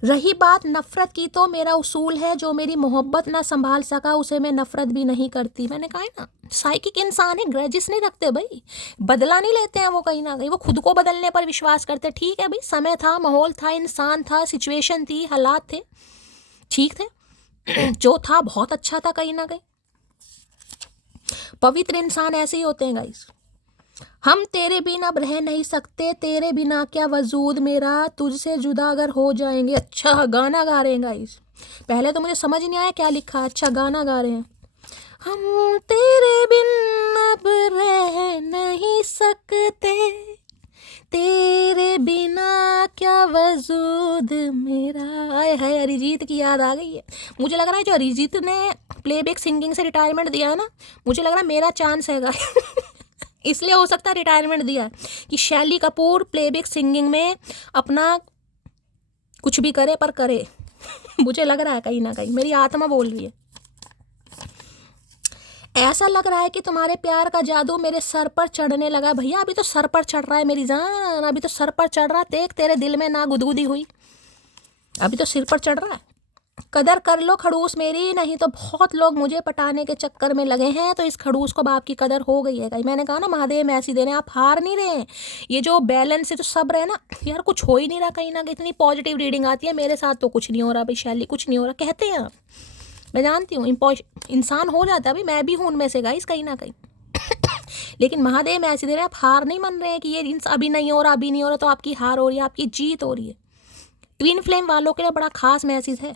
रही बात नफरत की, तो मेरा उसूल है जो मेरी मोहब्बत ना संभाल सका उसे मैं नफरत भी नहीं करती। मैंने कहा है ना साइकिक इंसान है, ग्रजेस नहीं रखते भाई, बदला नहीं लेते हैं वो कहीं ना कहीं, वो खुद को बदलने पर विश्वास करते। ठीक है भाई, समय था, माहौल था, इंसान था, सिचुएशन थी, हालात थे, ठीक थे, जो था बहुत अच्छा था कहीं ना कहीं। पवित्र इंसान ऐसे ही होते हैं गाइस। हम तेरे बिना अब रह नहीं सकते, तेरे बिना क्या वजूद मेरा, तुझसे जुदा अगर हो जाएंगे। अच्छा गाना गा रहे हैं गाइस, पहले तो मुझे समझ नहीं आया क्या लिखा। अच्छा गाना गा रहे हैं, हम तेरे बिन अब रह नहीं सकते, तेरे बिना क्या वजूद मेरा। आए हाय, अरिजीत की याद आ गई है। मुझे लग रहा है जो अरिजीत ने प्लेबैक सिंगिंग से रिटायरमेंट दिया है ना, मुझे लग रहा है मेरा चांस है इसलिए हो सकता है रिटायरमेंट दिया कि शैली कपूर प्लेबैक सिंगिंग में अपना कुछ भी करे पर करे। मुझे लग रहा है कहीं ना कहीं मेरी आत्मा बोल रही है, ऐसा लग रहा है कि तुम्हारे प्यार का जादू मेरे सर पर चढ़ने लगा। भैया अभी तो सर पर चढ़ रहा है मेरी जान, अभी तो सर पर चढ़ रहा है। देख तेरे दिल में ना गुदगुदी हुई, अभी तो सिर पर चढ़ रहा है। कदर कर लो खड़ूस मेरी, नहीं तो बहुत लोग मुझे पटाने के चक्कर में लगे हैं, तो इस खड़ूस को बाप की कदर हो गई है। कहीं मैंने कहा ना महादेव ऐसी दे रहे हैं, आप हार नहीं रहे हैं। ये जो बैलेंस है, जो सब्र है ना यार, कुछ हो ही नहीं रहा कहीं ना कहीं। इतनी पॉजिटिव रीडिंग आती है, मेरे साथ तो कुछ नहीं हो रहा भाई शैली, कुछ नहीं हो रहा कहते हैं आप। मैं जानती हूँ इंसान हो जाता है भाई, मैं भी हूँ उनमें से गाइस कहीं ना कहीं। लेकिन महादेव में ऐसे दे रहे हैं, आप हार नहीं मान रहे हैं कि ये अभी नहीं हो रहा, अभी नहीं हो रहा, तो आपकी हार हो रही है, आपकी जीत हो रही है। ट्विन फ्लेम वालों के लिए बड़ा खास मैसेज है।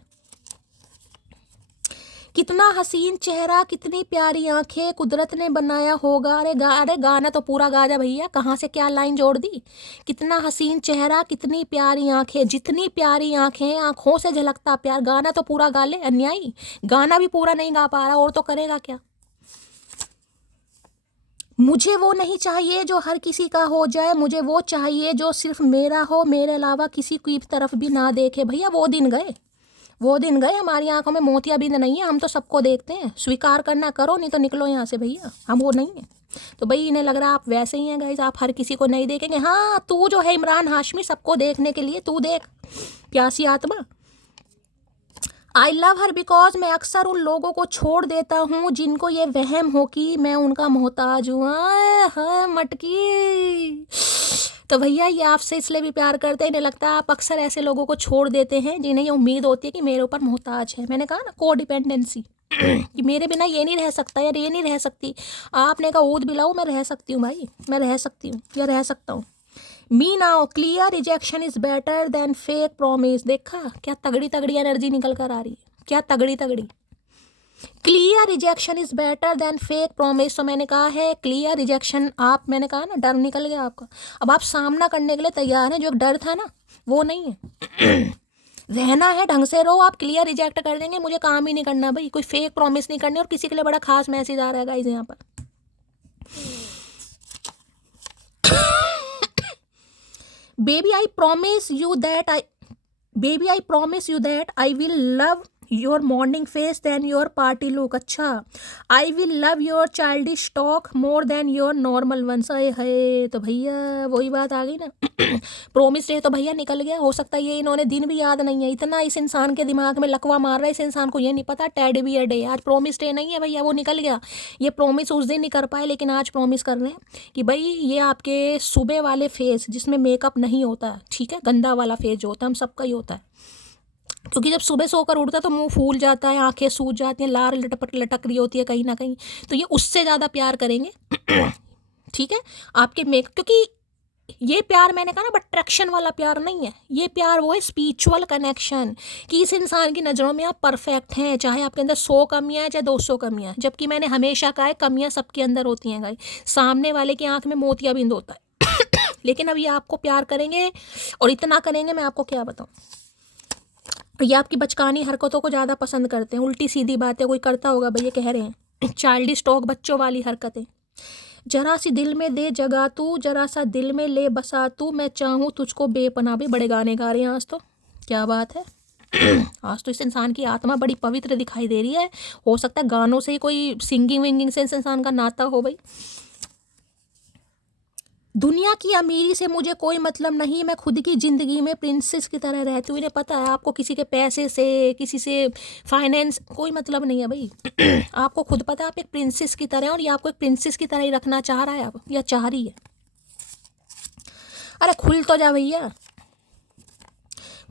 कितना हसीन चेहरा, कितनी प्यारी आंखें कुदरत ने बनाया होगा। अरे गाना तो पूरा गा जा भैया, कहाँ से क्या लाइन जोड़ दी। कितना हसीन चेहरा, कितनी प्यारी आंखें, जितनी प्यारी आंखें, आंखों से झलकता प्यार। गाना तो पूरा गा ले अन्यायी, गाना भी पूरा नहीं गा पा रहा और तो करेगा क्या। मुझे वो नहीं चाहिए जो हर किसी का हो जाए, मुझे वो चाहिए जो सिर्फ मेरा हो, मेरे अलावा किसी की तरफ भी ना देखे। भैया वो दिन गए, वो दिन गए। हमारी आंखों में मोतियाबिंद नहीं है, हम तो सबको देखते हैं। स्वीकार करना करो, नहीं तो निकलो यहाँ से भैया, हम वो नहीं है। तो भाई इन्हें लग रहा है आप वैसे ही हैं गाइस, आप हर किसी को नहीं देखेंगे। हाँ तू जो है इमरान हाशमी, सबको देखने के लिए तू देख, प्यासी आत्मा। आई लव हर बिकॉज मैं अक्सर उन लोगों को छोड़ देता हूँ जिनको ये वहम हो कि मैं उनका मोहताज हूँ। हाय मटकी। तो भैया ये आपसे इसलिए भी प्यार करते हैं, इन्हें लगता है आप अक्सर ऐसे लोगों को छोड़ देते हैं जिन्हें ये उम्मीद होती है कि मेरे ऊपर मोहताज है। मैंने कहा ना को डिपेंडेंसी, कि मेरे बिना ये नहीं रह सकता यार, ये नहीं रह सकती। आपने कहा ऊद बिलाओ, मैं रह सकती हूँ भाई, मैं रह सकती हूँ या रह सकता हूँ। Me now clear rejection is better than fake promise. देखा क्या तगड़ी तगड़ी एनर्जी निकल कर आ रही है, क्या तगड़ी तगड़ी। Clear rejection is better than fake promise. तो मैंने कहा है क्लियर रिजेक्शन, आप मैंने कहा ना डर निकल गया आपका, अब आप सामना करने के लिए तैयार हैं। जो डर था ना वो नहीं है। रहना है ढंग से रहो। आप क्लियर रिजेक्ट कर देंगे, मुझे काम ही नहीं करना भाई, कोई फेक प्रॉमिस नहीं करनी। और किसी के लिए बड़ा खास मैसेज आ रहा है गाइस यहाँ पर। Baby, I promise you that I will love your morning face than your party look. अच्छा, I will love your childish talk more than your normal ones. है तो भैया वही बात आ गई ना। प्रोमिस डे तो भैया निकल गया। हो सकता है ये इन्होंने दिन भी याद नहीं है, इतना इस इंसान के दिमाग में लकवा मार रहा है। इस इंसान को ये नहीं पता टेडी बियर डे आज प्रोमिस डे नहीं है भैया, वो निकल गया। ये प्रोमिस उस दिन नहीं कर पाए, लेकिन आज प्रोमिस कर रहे हैं कि भाई ये आपके सुबह वाले फेस जिसमें मेकअप नहीं होता, ठीक है, गंदा वाला फेस जो होता है हम सबका ही होता है, क्योंकि जब सुबह सोकर उठता है तो मुंह फूल जाता है, आंखें सूज जाती हैं, लार लटक रही होती है कहीं ना कहीं, तो ये उससे ज़्यादा प्यार करेंगे। ठीक है, आपके क्योंकि ये प्यार मैंने कहा ना अट्रैक्शन वाला प्यार नहीं है, ये प्यार वो है स्पिरिचुअल कनेक्शन, कि इस इंसान की नज़रों में आप परफेक्ट हैं, चाहे आपके अंदर 100 कमियां हैं चाहे 200 कमियां हैं। जबकि मैंने हमेशा कहा है कमियां सबके अंदर होती हैं गाइस, सामने वाले की आंख में मोतियाबिंद होता है। लेकिन अब ये आपको प्यार करेंगे और इतना करेंगे मैं आपको क्या बताऊँ। ये आपकी बचकानी हरकतों को ज़्यादा पसंद करते हैं, उल्टी सीधी बातें कोई करता होगा भैया, कह रहे हैं चाइल्डिश टॉक, बच्चों वाली हरकतें। जरा सी दिल में दे जगह तू, जरा सा दिल में ले बसा तू, मैं चाहूँ तुझको बेपनाह। भी बड़े गाने गा रहे हैं आज तो, क्या बात है। आज तो इस इंसान की आत्मा बड़ी पवित्र दिखाई दे रही है। हो सकता है गानों से ही कोई सिंगिंग विंगिंग से इस इंसान का नाता हो भाई। दुनिया की अमीरी से मुझे कोई मतलब नहीं, मैं खुद की ज़िंदगी में प्रिंसेस की तरह रहती हूँ। इन्हें पता है आपको किसी के पैसे से, किसी से फाइनेंस कोई मतलब नहीं है भाई। आपको खुद पता है आप एक प्रिंसेस की तरह हैं, और ये आपको एक प्रिंसेस की तरह ही रखना चाह रहा है अब, या चाह रही है। अरे खुल तो जा भैया।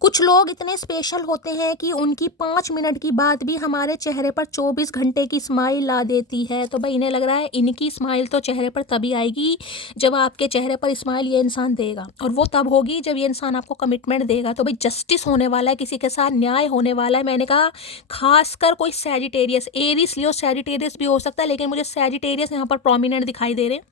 कुछ लोग इतने स्पेशल होते हैं कि उनकी 5 मिनट की बात भी हमारे चेहरे पर 24 घंटे की स्माइल ला देती है। तो भाई इन्हें लग रहा है इनकी स्माइल तो चेहरे पर तभी आएगी जब आपके चेहरे पर स्माइल ये इंसान देगा, और वो तब होगी जब ये इंसान आपको कमिटमेंट देगा। तो भाई जस्टिस होने वाला है, किसी के साथ न्याय होने वाला है। मैंने कहा खासकर कोई सैजिटेरियस, एरिस लियो सैजिटेरियस भी हो सकता है, लेकिन मुझे सैजिटेरियस यहाँ पर प्रोमिनेंट दिखाई दे रहे हैं।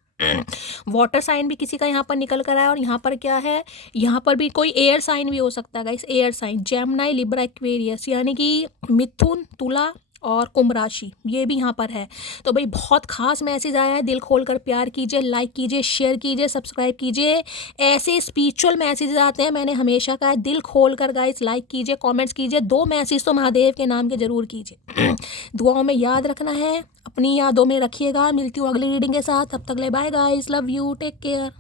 वाटर साइन भी किसी का यहाँ पर निकल कर आया, और यहाँ पर क्या है, यहाँ पर भी कोई एयर साइन भी हो सकता है guys. Air sign Gemini Libra Aquarius, यानी कि मिथुन, तुला और कुंभ राशि ये भी यहाँ पर है। तो भाई बहुत खास मैसेज आया है, दिल खोलकर प्यार कीजिए, लाइक कीजिए, शेयर कीजिए, सब्सक्राइब कीजिए। ऐसे स्पिरिचुअल मैसेज आते हैं, मैंने हमेशा कहा है दिल खोलकर गाइस लाइक कीजिए, कमेंट्स कीजिए, 2 मैसेज तो महादेव के नाम के जरूर कीजिए। दुआओं में याद रखना है, अपनी यादों में रखिएगा। मिलती हूँ अगली रीडिंग के साथ, तब तक ले bye guys, love you, take care.